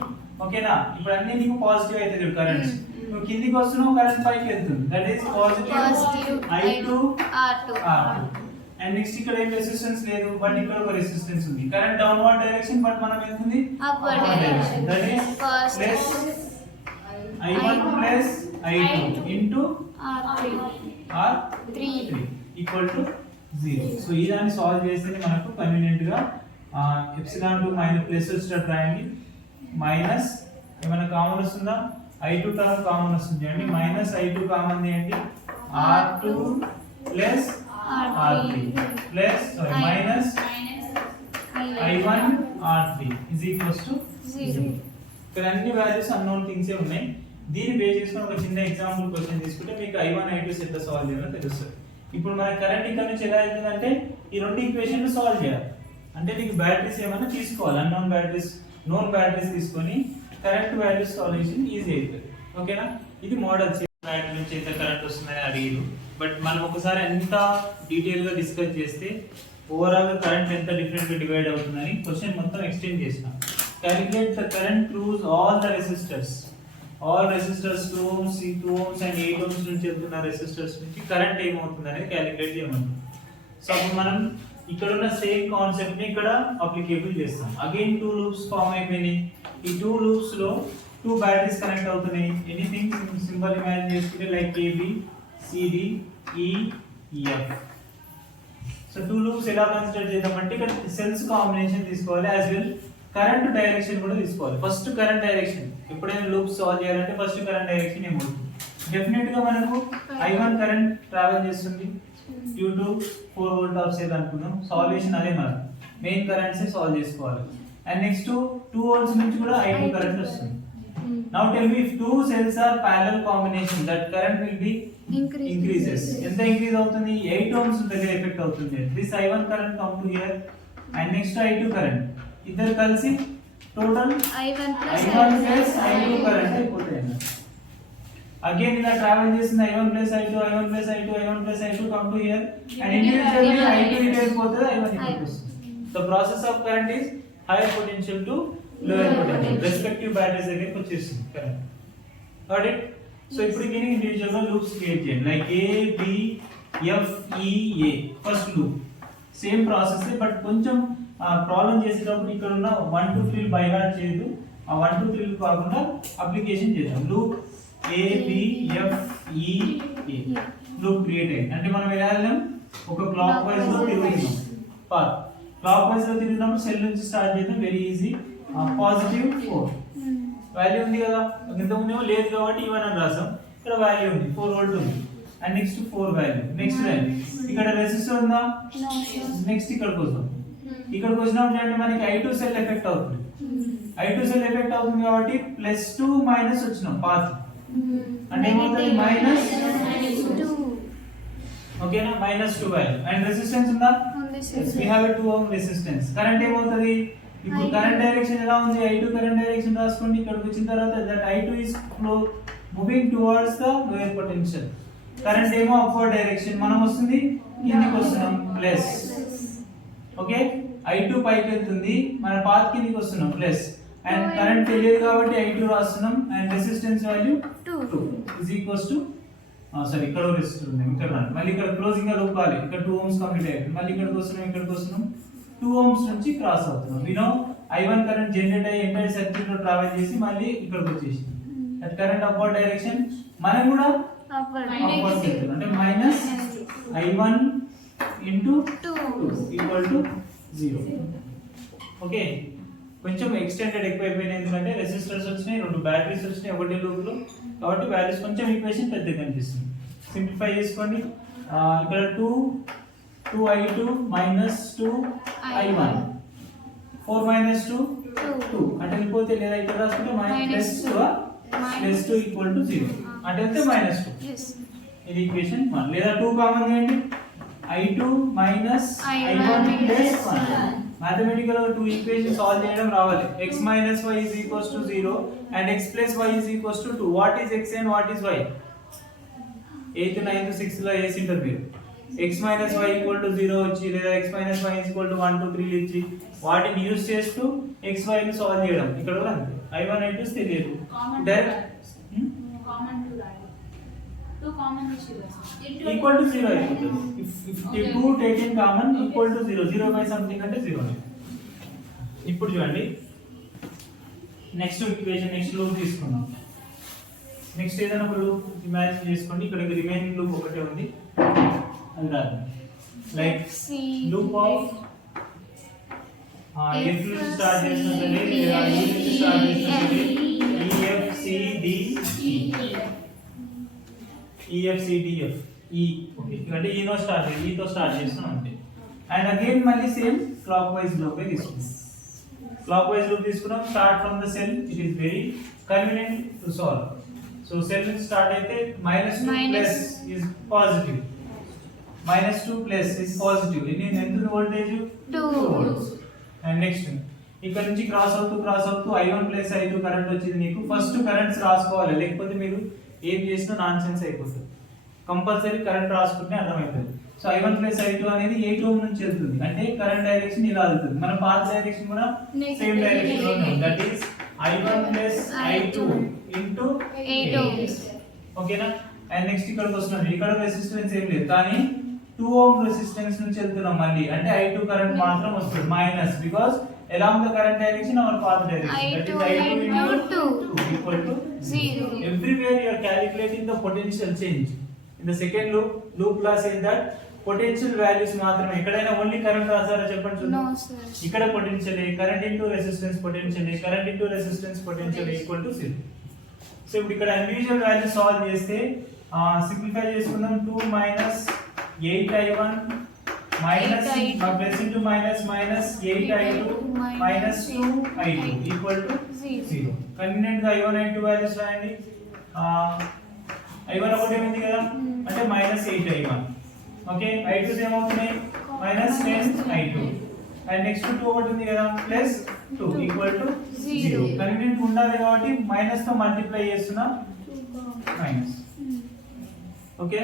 ఓకేనా? ఇప్పుడు అన్ని నీకు పాజిటివ్ అయితే చూడు కరెంట్స్. నువ్వు కిందికి వస్తున్నావు, కరెంట్ పైకి వెళ్తుంది. That is positive I2 R2. And next ఇక్కడ ఏం రెసిస్టెన్స్ లేదు, బట్ ఇక్కడ ఒక రెసిస్టెన్స్ ఉంది. కరెంట్ డౌన్వర్డ్ డైరెక్షన్, బట్ మనం వెళ్తుంది upward direction. That is plus I1 plus I2 into R3 equal to 0. So ఈ దాన్ని సాల్వ్ చేస్తే మనకు కన్వీనియంట్ గా ఎప్సిలాన్ టు మైనస్ ప్లస్ వచ్చేటట్టు రాయండి. మైనస్ ఏమైనా కామన్ వస్తుందా? I2 టర్మ్ కామన్ వస్తుంది అండి. మైనస్ I2 కామన్ తీయండి. R2 plus R3 plus minus I1 R3 is equals to 0. ఇక్కడ అన్ని వాల్యూస్ అన్నోన్ థింగ్స్ ఏ ఉన్నాయి. దీన్ని బేస్ చేసుకొని ఒక చిన్న ఎగ్జాంపుల్ క్వశ్చన్ తీసుకుంటే మీకు I1 I2 ఎట్లా సాల్వ్ చేయాలో తెలుస్తుంది. ఇప్పుడు మన కరెంట్ ఇక్కడ నుంచి ఎలా వెళ్తుందంటే ఈ రెండు ఈక్వేషన్లు సాల్వ్ చేయాలి. అంటే నీకు బ్యాటరీస్ ఏమైనా తీసుకోవాలి, అన్నోన్ బ్యాటరీస్, నోన్ బ్యాటరీస్ తీసుకొని కరెంట్ వాల్యూస్ సాల్వేషన్ ఈజీ అవుతుంది. ఓకేనా? ఇది మోడల్. బ్యాటరీ నుంచి ఎంత కరెంట్ వస్తుందని అడిగారు, బట్ మనం ఒకసారి ఎంత డీటెయిల్ గా డిస్కస్ చేస్తే ఓవరాల్ గా కరెంట్ ఎంత డిఫరెంట్ గా డివైడ్ అవుతుందని క్వశ్చన్ మొత్తం ఎక్స్టెండ్ చేసిన. Calculate the current throughs all the resistors. All resistors 2 ohms, 2 ohms and 8 ohms నుంచి వెళ్తున్న రెసిస్టర్స్ నుంచి కరెంట్ ఏమవుతుంది అనేది క్యాలిక్యులేట్ చేయమంటాం. సో అప్పుడు మనం ఇక్కడ ఉన్న సేమ్ కాన్సెప్ట్ ని ఇక్కడ అప్లికేబుల్ చేస్తాం. అగైన్ 2 లూప్స్ ఫామ్ అయిపోయినాయి. ఈ 2 లూప్స్ లో 2 బ్యాటరీస్ కనెక్ట్ అవుతున్నాయి. ఎనీథింగ్ సింబల్ ఇమాజిన్ చేసుకుంటే like AB CD E F. So 2 loops ఎలా కన్సిడర్ చేద్దామంటే ఇక్కడ సెల్స్ కాంబినేషన్ తీసుకోవాలి, యాజ్ వెల్ కరెంట్ డైరెక్షన్ కూడా తీసుకోవాలి. ఫస్ట్ కరెంట్ డైరెక్షన్ ఎప్పుడైనా లూప్స్ సాల్వ్ చేయాలంటే ఫస్ట్ కరెంట్ డైరెక్షన్ ఏమవుతుంది? డెఫినెట్ గా మనకు I1 కరెంట్ ట్రావెల్ చేస్తుంది due to 4 volt of cell అనుకుందాం. సాల్వేషన్ అదే మనం మెయిన్ కరెంట్స్ సాల్వ్ చేసుకోవాలి. అండ్ నెక్స్ట్ 2 వోల్ట్స్ నుంచి కూడా I2 కరెంట్ వస్తుంది. Now tell me if two cells are parallel combination, that current will be increases. ఎంత increase అవుతుంది? 8 ohms దగ్గర ఎఫెక్ట్ అవుతుంది. This I1 current come to here and next I2 current. ఇద్దరు కలిసి total I1 plus I2 current అయిపోతాయి. Again ఇలా travel చేసిన I1 plus I2 I1 plus I2 I1 plus I2 come to here and individually I2 ఇటు వెళ్ళిపోతుంది, I1 ఇక్కడికి వస్తుంది. The process of current is higher potential to lower potential. Respective batteries దగ్గరికి వచ్చేస్తుంది current. Got it? So ఇప్పుడు దీనికి individual గా loops create చేయండి. Like A B F E A first loop same process, but కొంచెం problem చేసేటప్పుడు ఇక్కడ ఉన్న 1 2 3 బై హార్ట్ చేయదు. ఆ 1 2 3 కాకుండా అప్లికేషన్ చేద్దాం. Loop A B F E A loop create అయ్యింది. అంటే మనం ఎలా వెళ్ళాం? ఒక క్లాక్ వైజ్ లో తిరుగుతున్నాం. పాత్ క్లాక్ వైజ్ లో తిరిగినప్పుడు సెల్ నుంచి స్టార్ట్ చేద్దాం. Very easy. పాజిటివ్ 4 వాల్యూ ఉంది కదా, ఇంతకుముందేమో లేదు కాబట్టి ఈవెన్ అని రాసాం. ఇక్కడ వాల్యూ ఉంది 4 వోల్ట్ ఉంది. And next 4 value. Next value ఇక్కడ రెసిస్టర్ ఉందా? నెక్స్ట్ ఇక్కడికి వస్తాం. ఇక్కడికి వచ్చినప్పుడు అంటే మనకి I2 సెల్ ఎఫెక్ట్ అవుతుంది. I2 సెల్ ఎఫెక్ట్ అవుతుంది కాబట్టి +2 మైనస్ వచ్చినాం పాత్. అంటే ఏమవుతుంది? -2. ఓకేనా? -2 వాల్యూ. అండ్ రెసిస్టెన్స్ ఉందా? we have a 2 ohm resistance. Current ఏమవుతుంది? ఇప్పుడు కరెంట్ డైరెక్షన్ ఎలా ఉంది? I2 కరెంట్ డైరెక్షన్ రాసుకోండి. ఇక్కడికి వచ్చిన తర్వాత that I2 is flow moving towards the lower potential. Current ఏమో అప్వర్డ్ డైరెక్షన్, మనం వస్తుంది కిందికి వస్తున్నాం ప్లస్. ఓకే, I2 పైకి వెళ్తుంది, మన పాత్ కిందికి వస్తున్నాం ప్లస్. అండ్ కరెంట్ తెలియదు కాబట్టి I2 రాస్తున్నాం. And resistance value 2 is equals to sorry ఇక్కడ రెసిస్టర్ ఉంది, ఇక్కడ రండి. మళ్ళీ ఇక్కడ క్లోజింగ్ గా లూప్ కావాలి. ఇక్కడ 2 ohms కంప్లీట్ అయ్యింది. మళ్ళీ ఇక్కడికి వస్తున్నాం, ఇక్కడికి వస్తున్నాం. 2 ohms నుంచి క్రాస్ అవుతున్నాం. We know I1 current generate అయ్యి ఎంటైర్ సర్క్యూట్ లో ట్రావెల్ చేసి మళ్ళీ ఇక్కడికి వచ్చేసింది. దట్ కరెంట్ అప్వర్డ్ డైరెక్షన్ మనం కూడా అప్వర్డ్ వెళ్తుంది. అంటే -I1 * 2 = 0. ఓకే, కొంచెం ఎక్స్టెండెడ్ ఎక్కువ అయిపోయినాయి. ఎందుకంటే రెసిస్టర్స్ వచ్చినాయి, 2 బ్యాటరీస్ వచ్చినాయి ఒకటి లూప్ లో, కాబట్టి వాల్యూస్ కొంచెం ఈక్వేషన్ పెద్దగా కనిపిస్తుంది. సింప్లిఫై చేసుకోండి. ఇక్కడ 2I2 - 2I1 4 - 2 2 అంటే వెళ్ళిపోతే, లేదా ఇక్కడ రాసుకుంటే -2 = 0 అంటే వెళ్తే -2. ఇది ఈక్వేషన్ 1 లేదా 2 కామన్ చేయండి I2 minus I1 plus 1 mathematical 2 equation solve చేయడం రావాలి x minus y is equals to 0 and x plus y is equals to 2 what is x and what is y 8th 9th 6th లో ఏస్ interview x minus y equal to 0 వచ్చి లేదా x minus y is equal to 1 2 3 ఇచ్చి వాటిని use చేస్తూ x y ని solve చేయడం ఇక్కడ కూడా అంతే I1 I2 తెలియదు డైరెక్ట్ కామన్ టు రాయి 2 కామన్ equal to 0 అయిపోతుంది if 2 taken common equal to 0 0 by something అంటే 0 నే ఇప్పుడు చూడండి నెక్స్ట్ ఈక్వేషన్ నెక్స్ట్ లూప్ తీసుకుందాం నెక్స్ట్ ఏదైనా ఒక లూప్ ఇమాజిన్ చేసుకోండి ఇక్కడ రిమైనింగ్ లూప్ ఒకటే ఉంది అది రాదు లైక్ లూప్ ఆఫ్ f నుంచి స్టార్ట్ చేస్తుంటే లేదా e నుంచి స్టార్ట్ చేస్తుంటే e f c d e f c d f e okay అంటే e తో స్టార్ట్ చేసి e తో స్టార్ట్ చేస్తాం అంతే అండ్ అగైన్ మళ్ళీ సేమ్ క్లాక్ వైస్ లూప్ తీసుకుందాం క్లాక్ వైస్ లూప్ తీసుకున్నాం start from the sell it is very convenient to solve so cell నుంచి స్టార్ట్ అయితే -2 plus is positive -2 plus is positive ఇది ఎంత వోల్టేజ్ 2 వోల్ట్స్ అండ్ నెక్స్ట్ ఇక్కడ నుంచి cross అవుతూ I1 plus I2 current వచ్చింది నీకు ఫస్ట్ కరెంట్స్ రాసుకోవాలి లేకపోతే మీరు ఏం చేసినా నాన్సెన్స్ అయిపోతుంది కంపల్సరీ కరెంట్ రాసుకుంటే అర్థమవుతుంది సో I1 ప్లస్ I2 అనేది 8 ఓం నుంచి వెళ్తుంది అంటే కరెంట్ డైరెక్షన్ ఇలా వెళ్తుంది మన పాత్ డైరెక్షన్ కూడా సేమ్ డైరెక్షన్ లో ఉంది that is I1 plus I2 into 8 ohms ఓకేనా అండ్ నెక్స్ట్ ఇక్కడికి వస్తున్నాం ఇక్కడ రెసిస్టెన్స్ ఏం లేదు కానీ 2 ఓం రెసిస్టెన్స్ నుంచి వెళ్తున్నాం మళ్ళీ అంటే I2 కరెంట్ మాత్రం వస్తుంది minus because along the current direction our path direction that is I2 into 2 equal to 0 everywhere you are calculating the potential change in the second loop law says that potential values మాత్రమే ఎక్కడైనా only current రాసారా చెప్పండి చూడండి no sir ఇక్కడ potential current into resistance potential current into resistance potential equal to 0 so ఇప్పుడు ఇక్కడ unusual value solve చేస్తే simplify చేసుకుందాం 2 8I1 minus plus into minus 8I2 minus 2I2 equal to 0 convenient గా I1 I2 values రాయండి I1 ఒకటే ఉంది కదా అంటే -8I1 ఓకే I2 ఏమవుతుంది -10I2 అండ్ నెక్స్ట్ 2 ఒకటి ఉంది కదా ప్లస్ 2 ఈక్వల్ టు 0 కన్వీనియంట్ ఉండాలి కాబట్టి మైనస్ తో మల్టిప్లై చేస్తున్నా మైనస్ ఓకే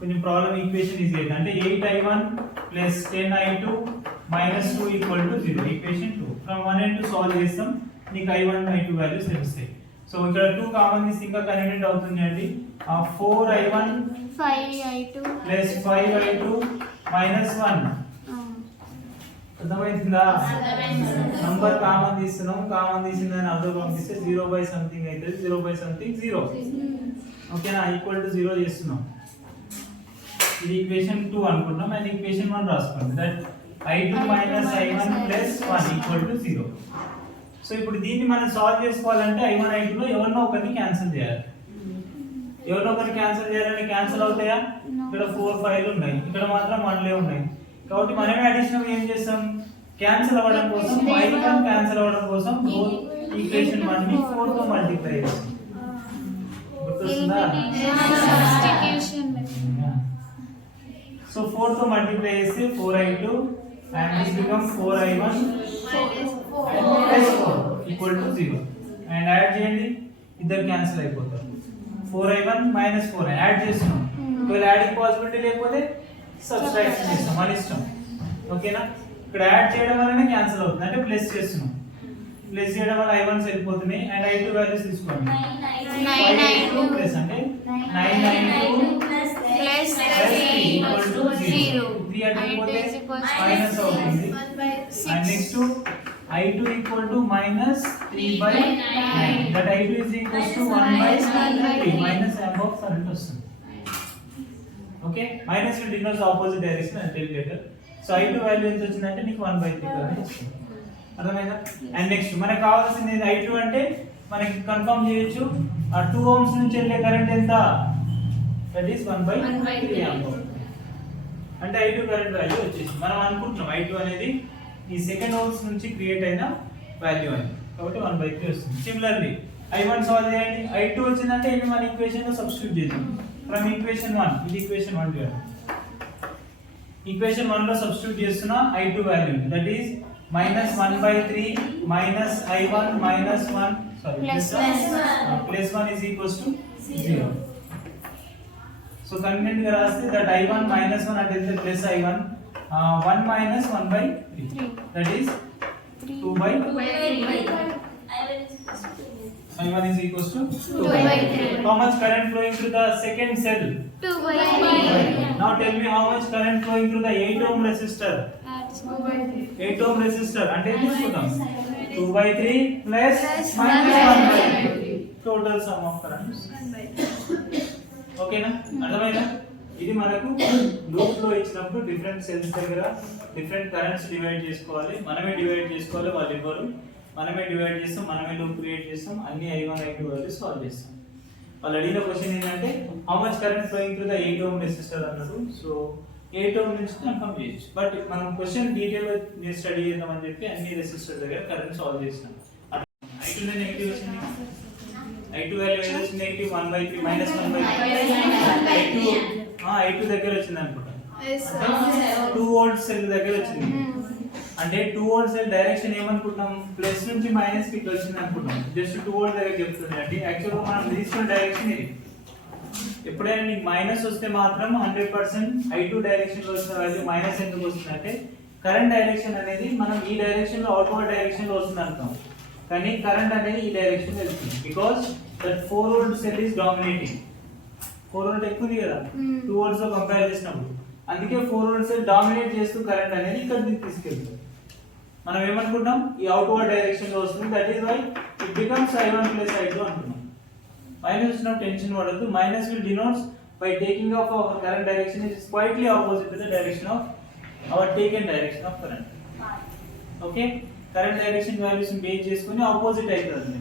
కొంచెం ప్రాబ్లం ఈక్వేషన్ ఈజీ అయితే అంటే 8I1 plus 10I2 minus 2 equal to 0 equation 2 from 1 and 2 solve చేస్తాం నీకు I1 I2 వాల్యూస్ తెలుస్తాయి సో ఇక్కడ 2 కామన్ తీసి ఇంకా కన్వీనియంట్ అవుతుంది అండి 4I1 5I2 plus 5I2 minus 1 అర్థమైందా నంబర్ కామన్ తీస్తున్నాం కామన్ తీసిందని అర్థం పంపిస్తే 0 by something అయితే 0 by something 0 ఓకేనా ఈక్వల్ టు 0 చేస్తున్నాం ఇది ఈక్వేషన్ 2 అనుకుంటాం అండ్ ఈక్వేషన్ 1 రాసుకోండి that I2 I1 1 equal to 0 so ఇప్పుడు దీన్ని మనం సాల్వ్ చేసుకోవాలంటే I1 I2 లో ఎవరినో ఒకరిని క్యాన్సిల్ చేయాలి ఎవరినో ఒకరిని క్యాన్సిల్ చేయాలంటే క్యాన్సిల్ అవుతాయా ఇక్కడ 4 5 ఉన్నాయి ఇక్కడ మాత్రం 1 లే ఉన్నాయి కాబట్టి మనమే అడిషనల్ ఏం చేస్తాం క్యాన్సిల్ అవ్వడం కోసం I1 క్యాన్సిల్ అవ్వడం కోసం ఈక్వేషన్ 1 ని 4 తో మల్టిప్లై చేస్తాం గుర్తొస్తుందా substitution so 4 తో మల్టిప్లై చేస్తే 4I2 and this become 4I1 and plus 4 equal to 0 and add చేయండి ఇద్దరు క్యాన్సిల్ అయిపోతారు 4I1 minus 4 యాడ్ చేస్తున్నాం ఒకవేళ యాడింగ్ పాసిబిలిటీ లేకపోతే సబ్ట్రాక్షన్ చేస్తాం మన ఇష్టం ఓకేనా ఇక్కడ యాడ్ చేయడం వల్లనే క్యాన్సిల్ అవుతుంది అంటే ప్లస్ చేస్తున్నాం ప్లస్ చేయడం వల్ల I1 వెళ్ళిపోతున్నాయి అండ్ I2 వాల్యూస్ తీసుకోండి 9I2 ప్లస్ అంటే 9I2 plus 3 equal to 0 3 అంటే is equal to మైనస్ అవుతుంది and next to I2 equal to minus 3 by 9 that I2 is equal to 1 by 3 minus above current వస్తుంది okay minus will denotes opposite direction and tell later so I2 value ఎంత వచ్చిందంటే నీకు 1 by 3 current వస్తుంది అర్థమైందా and next మనకు కావాల్సింది I2 అంటే మనకి కన్ఫర్మ్ చేయొచ్చు ఆ 2 ohms నుంచి వెళ్ళే కరెంట్ ఎంత దట్ ఈస్ 1 by 3 ఆంపియర్ అంటే I2 కరెంట్ వాల్యూ వచ్చేసి మనం అనుకుంటున్నాం I2 అనేది ఈ సెకండ్ ఓమ్స్ నుంచి క్రియేట్ అయిన వాల్యూ అని కాబట్టి 1 by 3 వస్తుంది సిమిలర్లీ I1 సాల్వ్ చేయండి I2 వచ్చిందంటే ఇది మన ఈక్వేషన్ లో సబ్స్టిట్యూట్ చేద్దాం ఫ్రమ్ ఈక్వేషన్ 1 ఇది ఈక్వేషన్ 1 చూడండి. ఈక్వేషన్ 1 లో సబ్స్టిట్యూట్ చేస్తున్నా I2 value that is -1/3 -I1 -1 sorry +1 is equals to 0. So convenient గా రాస్తే దట్ I1 -1 అంటే ఎంత plus I1 1 -1/3 that is 2/3. I1 is equals to 2/3. How much current flowing through the second cell? 2/3. Now tell me how much current flowing through the 8 ohm resistor? 8 ohm resistor అంటే తీసుకుందాం 2/3 plus -1/3 total sum of currents. ఓకేనా, అర్థమైందా? ఇది మనకు loop లో ఇచ్చినప్పుడు different cells దగ్గర different currents divide చేసుకోవాలి. మనమే డివైడ్ చేసుకోవాలి, వాళ్ళు ఇవ్వరు. మనమే డివైడ్ చేస్తాం, మనమే లూప్ క్రియేట్ చేస్తాం, అన్ని I1 I2 వాల్యూస్ సాల్వ్ చేస్తాం. వాళ్ళు అడిగిన క్వశ్చన్ ఏంటంటే how much current flowing through the 8 ohm resistor అన్నారు. సో 8 ohm నుంచి కన్ఫర్మ్ చేయొచ్చు. బట్ మనం క్వశ్చన్ డీటెయిల్ గా స్టడీ చేద్దామని చెప్పి అన్ని రెసిస్టర్ దగ్గర కరెంట్ సాల్వ్ చేస్తాం. I2 లో నెగటివ్ వచ్చింది, I2 వాల్యూ ఏది వచ్చింది? నెగటివ్ 1/3 -1/3 I2 దగ్గర వచ్చింది అనుకుంటా. 2 వోల్ట్ సెల్ దగ్గర వచ్చింది. అంటే 2 వోల్ట్ సెల్ డైరెక్షన్ ఏమనుకుంటాం? ప్లస్ నుంచి మైనస్ కి వచ్చింది అనుకుంటాం. జస్ట్ 2 వోల్ట్ దగ్గర చెప్తుంది. అంటే యాక్చువల్ గా మనం తీసుకున్న డైరెక్షన్ ఇది. ఎప్పుడైనా నీకు మైనస్ వస్తే మాత్రం 100% I2 డైరెక్షన్ లో వచ్చిన వాల్యూ మైనస్ ఎందుకు వస్తుంది అంటే కరెంట్ డైరెక్షన్ అనేది మనం ఈ డైరెక్షన్ లో అవుట్వర్డ్ డైరెక్షన్ లో వస్తుంది అంటాం, కానీ కరెంట్ అనేది ఈ డైరెక్షన్ లో వెళ్తుంది. Because that 4 volt cell is dominating. 4 volt ఎక్కువ ఉంది కదా 2 వోల్ట్స్ తో కంపేర్ చేసినప్పుడు, అందుకే 4 వోల్ట్ సెల్ డామినేట్ చేస్తూ కరెంట్ అనేది ఇక్కడ తీసుకెళ్తుంది. మనం ఏమనుకుంటాం? ఈ అవుట్వర్డ్ డైరెక్షన్ లో వస్తుంది. That is why it becomes I1 plus I2 అంటున్నాం. మైనస్ వచ్చిన టెన్షన్ పడద్దు. Minus will denotes by taking of our current direction is quietly opposite to the direction of our taken direction of current. Okay, current direction values ని base చేసుకొని opposite అవుతుంది.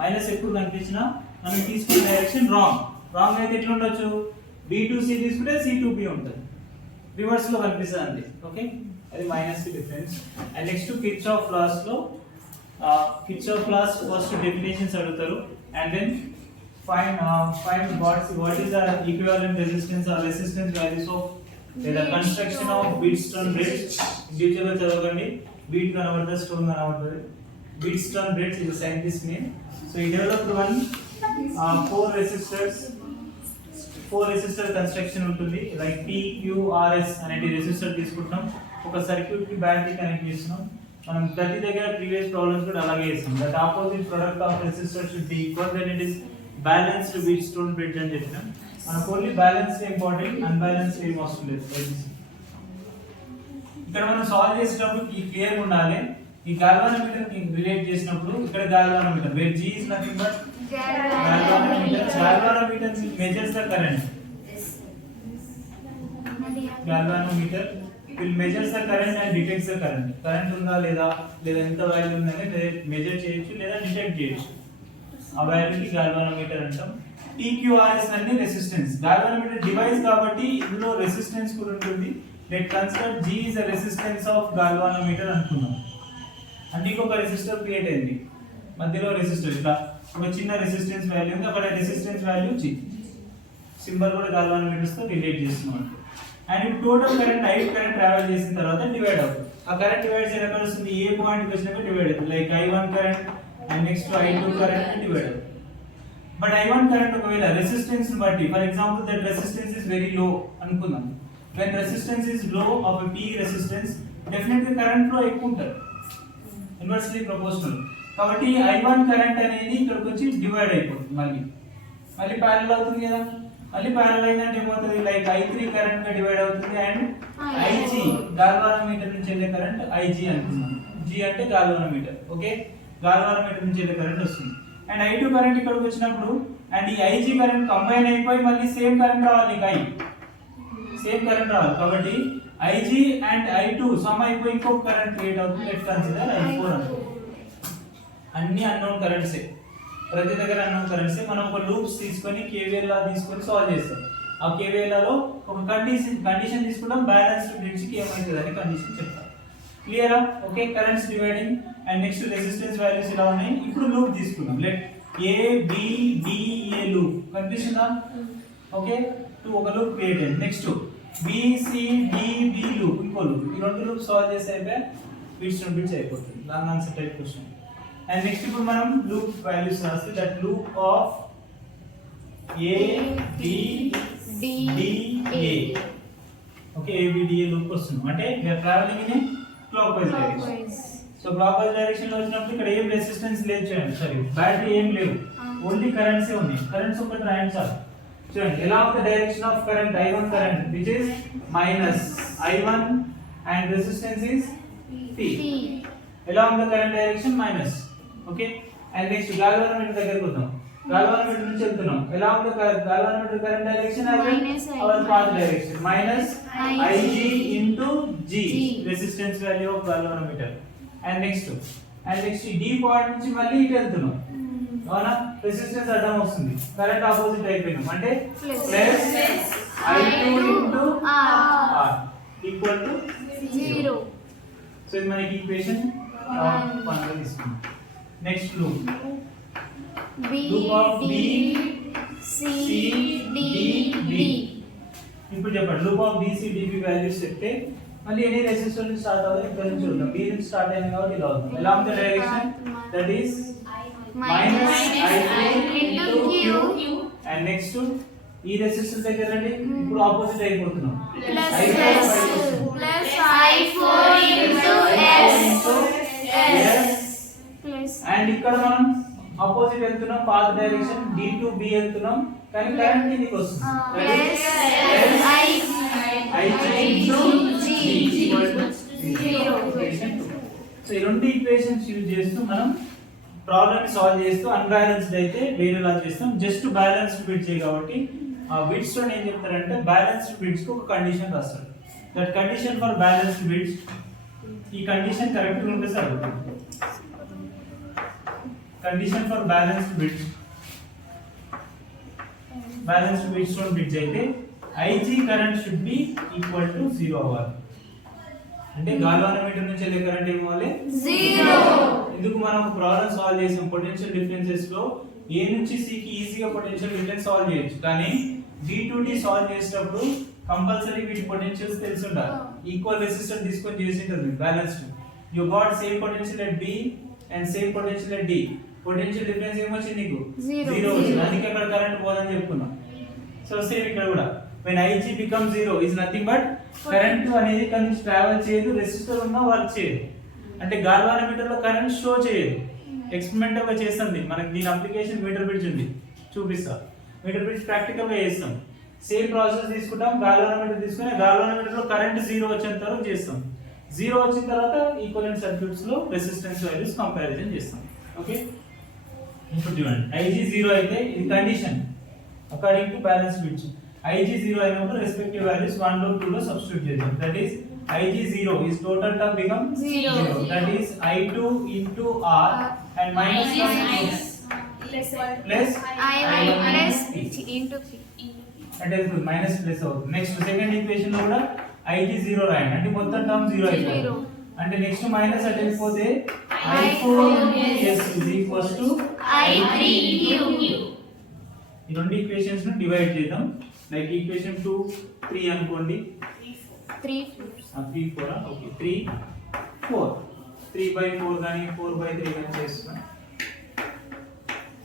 Minus ఎప్పుడు కనిపించినా మనం తీసుకునే డైరెక్షన్ రాంగ్ అయితే ఎట్లా ఉండొచ్చు? B2C తీసుకుంటే C2B ఉంటుంది, రివర్స్ లో కనిపిస్తుంది. ఓకే, అది మైనస్ కి difference. And next Kirchhoff's laws లో కిర్చాఫ్ లాస్ ఫస్ట్ డెఫినేషన్స్ అడుగుతారు and then find what is the equivalent resistance or resistance values of the construction of Wheatstone bridge. Detail గా చదవండి. Wheat కనబడుతుంది, stone కనబడుతుంది. Wheatstone bridge is a scientist name. So he developed one 4 resistor construction ఉంటుంది. Like PQRS అనేది resistor తీసుకుంటాం, ఒక circuit కి battery connect చేస్తున్నాం. మనం ప్రతి దగ్గర ప్రీవియస్ ప్రాబ్లమ్స్ కూడా అలాగే చేస్తాం. That opposite product of resistor should be equal, then it is balanced Wheatstone bridge అని చెప్పినాం. మనకు ఓన్లీ బ్యాలెన్స్ ఇంపార్టెంట్, అన్బ్యాలెన్స్ ఏం అవసరం లేదు. ఇక్కడ మనం సాల్వ్ చేసేటప్పుడు ఈ క్లియర్ ఉండాలి. ఈ గాల్వానోమీటర్ కి రిలేట్ చేసినప్పుడు ఇక్కడ galvanometer where G is nothing but galvanometer measures the current. Galvanometer will measure the current and detects the current. Current ఉందా లేదా ఎంత వాల్యూ ఉందని మెజర్ చేయొచ్చు లేదా డిటెక్ట్ చేయొచ్చు. ఆ వాల్యూని గాల్వానోమీటర్ అంటాం. PQRS అన్ని రెసిస్టెన్స్. గాల్వానోమీటర్ డివైస్ కాబట్టి ఇందులో రెసిస్టెన్స్ కూడా ఉంటుంది. Let consider G is the resistance of galvanometer అనుకున్నాం. అంటే ఇంకొక రెసిస్టర్ క్రియేట్ అయింది, మధ్యలో రెసిస్టర్ ఇట్లా ఒక చిన్న రెసిస్టెన్స్ వాల్యూ ఉంది, అక్కడ రెసిస్టెన్స్ వాల్యూ G. సింబల్ కూడా గాల్వానోమీటర్స్ తో రిలేట్ చేస్తున్నాం. అండ్ ఇప్పుడు total current I current travel చేసిన తర్వాత డివైడ్ అవుతుంది. ఆ కరెంట్ డివైడ్ చేయడం ఎక్కడ వస్తుంది? ఏ పాయింట్ వచ్చినాక డివైడ్ అవుతుంది. Like I1 current and next I2 current divide అవుతుంది. బట్ I1 కరెంట్ ఒకవేళ రెసిస్టెన్స్ ని బట్టి, for example that resistance is very low అనుకుందాం. when resistance is low of a P resistance, definitely current flow ఎక్కువ ఉంటుంది, inversely proportional. కాబట్టి I1 current అనేది ఇక్కడికి వచ్చి డివైడ్ అయిపోతుంది, మళ్ళీ ప్యారలల్ అవుతుంది కదా. మళ్ళీ ప్యారలల్ అయిందంటే ఏమవుతుంది? లైక్ I3 కరెంట్ గా డివైడ్ అవుతుంది అండ్ IG గాల్వానోమీటర్ నుంచి వెళ్ళే కరెంట్ IG అనుకున్నాం. G అంటే గాల్వానోమీటర్. ఓకే, గాల్వానోమీటర్ నుంచి వెళ్ళే కరెంట్ వస్తుంది. అండ్ I2 కరెంట్ ఇక్కడికి వచ్చినప్పుడు అండ్ ఈ IG కరెంట్ కంబైన్ అయిపోయి మళ్ళీ సేమ్ కరెంట్ రావాలి, సేమ్ కరెంట్ రావాలి. కాబట్టి IG అండ్ I2 సమ్ అయిపోయి ఇంకొక కరెంట్ క్రియేట్ అవుతుంది. లెట్స్ కన్సిడర్ I4 అనుకో. అన్ని అన్నోన్ కరెంట్సే, ప్రతి దగ్గర అన్నోన్ కరెంట్సే. మనం ఒక లూప్స్ తీసుకొని KVL లా తీసుకొని సాల్వ్ చేస్తాం. ఆ KVL లలో ఒక కండిషన్ తీసుకుంటాం, బ్యాలెన్స్డ్ బ్రిడ్జ్ కి ఏమవుతుంది అని కండిషన్ చెప్తాం. క్లియరా? Okay, currents dividing and next resistance values ఇలా ఉన్నాయి. ఇప్పుడు లూప్ తీసుకుందాం. Let A B D A loop కనిపిస్తుందా? ఓకే టూ ఒక లూప్ క్రియేట్ అయింది. నెక్స్ట్ BCDB లూప్ ఇంకో లూప్. ఈ రెండు లూప్ సాల్వ్ చేసి అయిపోయి బిట్స్ టు బిట్స్ అయిపోతుంది. Long answer type question. And next ఇప్పుడు మనం లూప్ వాల్యూస్ రాస్తే that loop of ABDA. Okay ABDA loop వస్తుంది. అంటే we are traveling in a clockwise direction. So clockwise direction లో వచ్చినప్పుడు ఇక్కడ ఏం రెసిస్టెన్స్ లేదు చూడండి. సారీ బ్యాటరీ ఏం లేవు, ఓన్లీ కరెంట్స్ ఉన్నాయి. కరెంట్స్ ఒకటి రాయండి సార్. చూడండి along the direction of current I1 current which is minus I1 and resistance is P. Along the current direction minus. Okay, and next galvanometer దగ్గరికి వద్దాం. galvanometer నుంచి వెళ్తున్నాం. along the galvanometer current direction Minus our I1. path direction minus IG into G G. resistance value of galvanometer. And next ఈ D point నుంచి మళ్ళీ ఇటు వెళ్తున్నాం. అవునా, రెసిస్టెన్స్ అడ్డం వస్తుంది, కరెంట్ ఆపోజిట్ అయిపోయినాం. అంటే plus I2 into R equal to 0. So ఇది మనకి ఈక్వేషన్ 1 లో తీసుకున్నాం. Next loop loop of BCDB. ఇప్పుడు చెప్పండి లూప్ ఆఫ్ BCDB వాల్యూస్ చెప్తే మళ్ళీ ఎనీ రెసిస్టర్ నుంచి స్టార్ట్ అవుతుంది. ఇక్కడ నుంచి చూద్దాం. B నుంచి స్టార్ట్ అయింది కాబట్టి ఇలా అవుతుంది. along the direction that is minus I2 into Q. And next ఈ రెసిస్టర్ దగ్గర రండి. ఇప్పుడు ఆపోజిట్ అయిపోతున్నాం. plus I4 into S. And ఇక్కడ మనం ఆపోజిట్ వెళ్తున్నాం, path direction D to B వెళ్తున్నాం, కానీ కరెంట్ కిందకి వస్తుంది. I3 into G equal to 0. So ఈ రెండు ఈక్వేషన్స్ యూజ్ చేస్తూ మనం ప్రాబ్లమ్ ని సాల్వ్ చేస్తూ అన్బ్యాలెన్స్డ్ అయితే వేరేలా చేస్తాం. జస్ట్ బ్యాలెన్స్డ్ బిట్స్ కాబట్టి ఆ బిట్స్ లో ఏం చెప్తారంటే బ్యాలెన్స్డ్ బిట్స్ కు ఒక కండిషన్ రాస్తారు. That condition for balanced bits, ఈ కండిషన్ కరెక్ట్ గా ఉంటే సరిపోతుంది. కండిషన్ ఫర్ బ్యాలెన్స్డ్ బిట్స్ లో బిట్స్ అయితే IG current should be equal to 0 అవ్వాలి. అంటే గాల్వానోమీటర్ నుంచి వెళ్ళే కరెంట్ ఏమవ్వాలి 0. ఎందుకు మనం ఒక ప్రాబ్లం సాల్వ్ చేసాం పొటెన్షియల్ డిఫరెన్సెస్ లో A నుంచి C కి ఈజీగా పొటెన్షియల్ డిఫరెన్స్ సాల్వ్ చేయొచ్చు. కానీ D to D సాల్వ్ చేసేటప్పుడు కంపల్సరీ వీటి పొటెన్షియల్స్ తెలిసి ఉండాలి. ఈక్వల్ రెసిస్టర్ తీసుకొని చేసి ఉంటుంది balanced. You got same potential at B and same potential at D. Potential difference ఏమొచ్చింది నీకు 0 వచ్చింది. అందుకే అక్కడ కరెంట్ పోదని చెప్పుకున్నాం. సో సేమ్ ఇక్కడ కూడా when IG becomes 0 is nothing but current అనేది ఇక్కడ నుంచి ట్రావెల్ చేయదు, రెసిస్టర్ ఉన్నా వర్క్ చేయదు. అంటే గాల్వానోమీటర్ లో కరెంట్ షో చేయదు. ఎక్స్పెరిమెంటల్ గా చేస్తుంది. మనకి దీని అప్లికేషన్ మీటర్ బిట్స్ ఉంది, చూపిస్తా. మీటర్ బిట్స్ ప్రాక్టికల్ గా చేస్తాం. సేమ్ ప్రాసెస్ తీసుకుంటాం. గాల్వానోమీటర్ తీసుకుని గాల్వానోమీటర్ లో కరెంట్ 0 వచ్చేంత వరకు చేస్తాం. 0 వచ్చిన తర్వాత ఈక్వివలెంట్ సర్క్యూట్స్ లో రెసిస్టెన్స్ వాల్యూస్ కంపారిజన్ చేస్తాం. ఓకే, ఇప్పుడు చూడండి IG 0 అయితే ఇది condition according to balance bits. IG 0 అయినప్పుడు రెస్పెక్టివ్ వాల్యూస్ 1 లో 2 లో సబ్స్టిట్యూట్ చేద్దాం. That is IG 0 is total term become 0. That is I2 into R and minus plus I1 plus P into P. అంటే minus plus అవుతుంది. Next second equation లో కూడా IG 0 రాయండి. అంటే మొత్తం టర్మ్ 0 అయిపోతుంది. అంటే నెక్స్ట్ మైనస్ అటు వెళ్ళిపోతే I4S is equals to I3Q. ఈ రెండు ఈక్వేషన్స్ ను డివైడ్ చేద్దాం. లైక్ ఈక్వేషన్ 2 3 అనుకోండి. 3 4 ఓకే 3 4 3/4 గాని 4/3 గాని చేస్తున్నాం.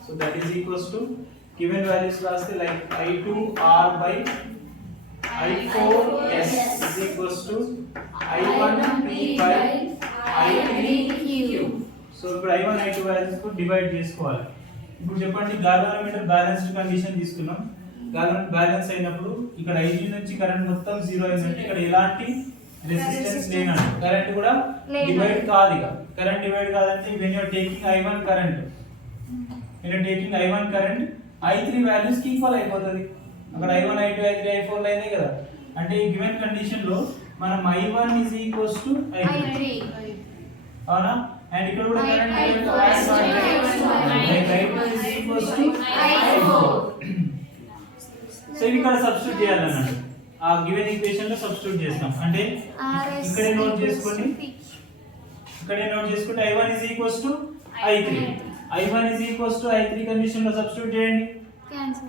So that is equals to given values రాస్తే like I2R by I4S is equals to I1P by I3Q. So ఇప్పుడు I1 I2 వాల్యూస్ కు డివైడ్ చేసుకోవాలి. ఇప్పుడు చెప్పండి గాల్వానోమీటర్ బ్యాలెన్స్డ్ కండిషన్ తీసుకున్నాం. గాల్వానోమీటర్ బ్యాలెన్స్ అయినప్పుడు ఇక్కడ IG నుంచి కరెంట్ మొత్తం 0 అయిందంటే ఇక్కడ ఎలాంటి రెసిస్టెన్స్ లేనట్టు. కరెంట్ కూడా డివైడ్ కాదు. ఇక కరెంట్ డివైడ్ కాదంటే when you are taking I1 current, I3 values కి ఈక్వల్ అయిపోతది. అక్కడ I1 I2 I3 I4 లైనే కదా. అంటే ఈ గివెన్ కండిషన్ లో మనం I1 is equals to I3 అవునా. అండ్ ఇక్కడ కూడా current I2 is equals to I4. So ఇవి ఇక్కడ సబ్స్టిట్యూట్ చేయాలన్నాడు. ఆ గివెన్ ఈక్వేషన్ లో సబ్స్టిట్యూట్ చేస్తాం. అంటే ఇక్కడే నోట్ చేసుకొని I1 is equals to I3. I1 is equals to I3 condition లో సబ్స్టిట్యూట్ చేయండి. Cancel.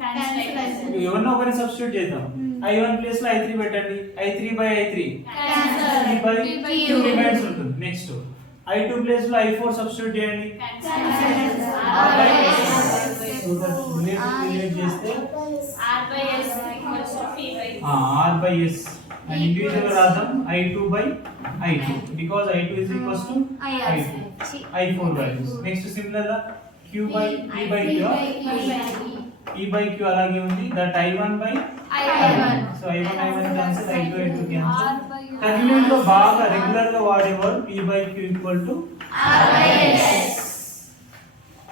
ఎవరినో ఒకరిని సబ్స్టిట్యూట్ చేద్దాం. I1 ప్లేస్ లో I3 పెట్టండి. I3 by I3 Cancel. by Q. 2 remains ఉంటుంది. నెక్స్ట్ I2 ప్లేస్ లో I4 సబ్స్టిట్యూట్ చేయండి. R by S. So that relate చేస్తే R by S equals to P by Q. R by S and individual రాద్దాం I2 by I2 because I2 is equals to I2 I4 values. Next similar గా Q by P by Q P by Q అలాగే ఉంది that I1 by I1 so I1 cancel I2 cancel convenient లో బాగా regular గా వాడేవారు P by Q equal to R by S.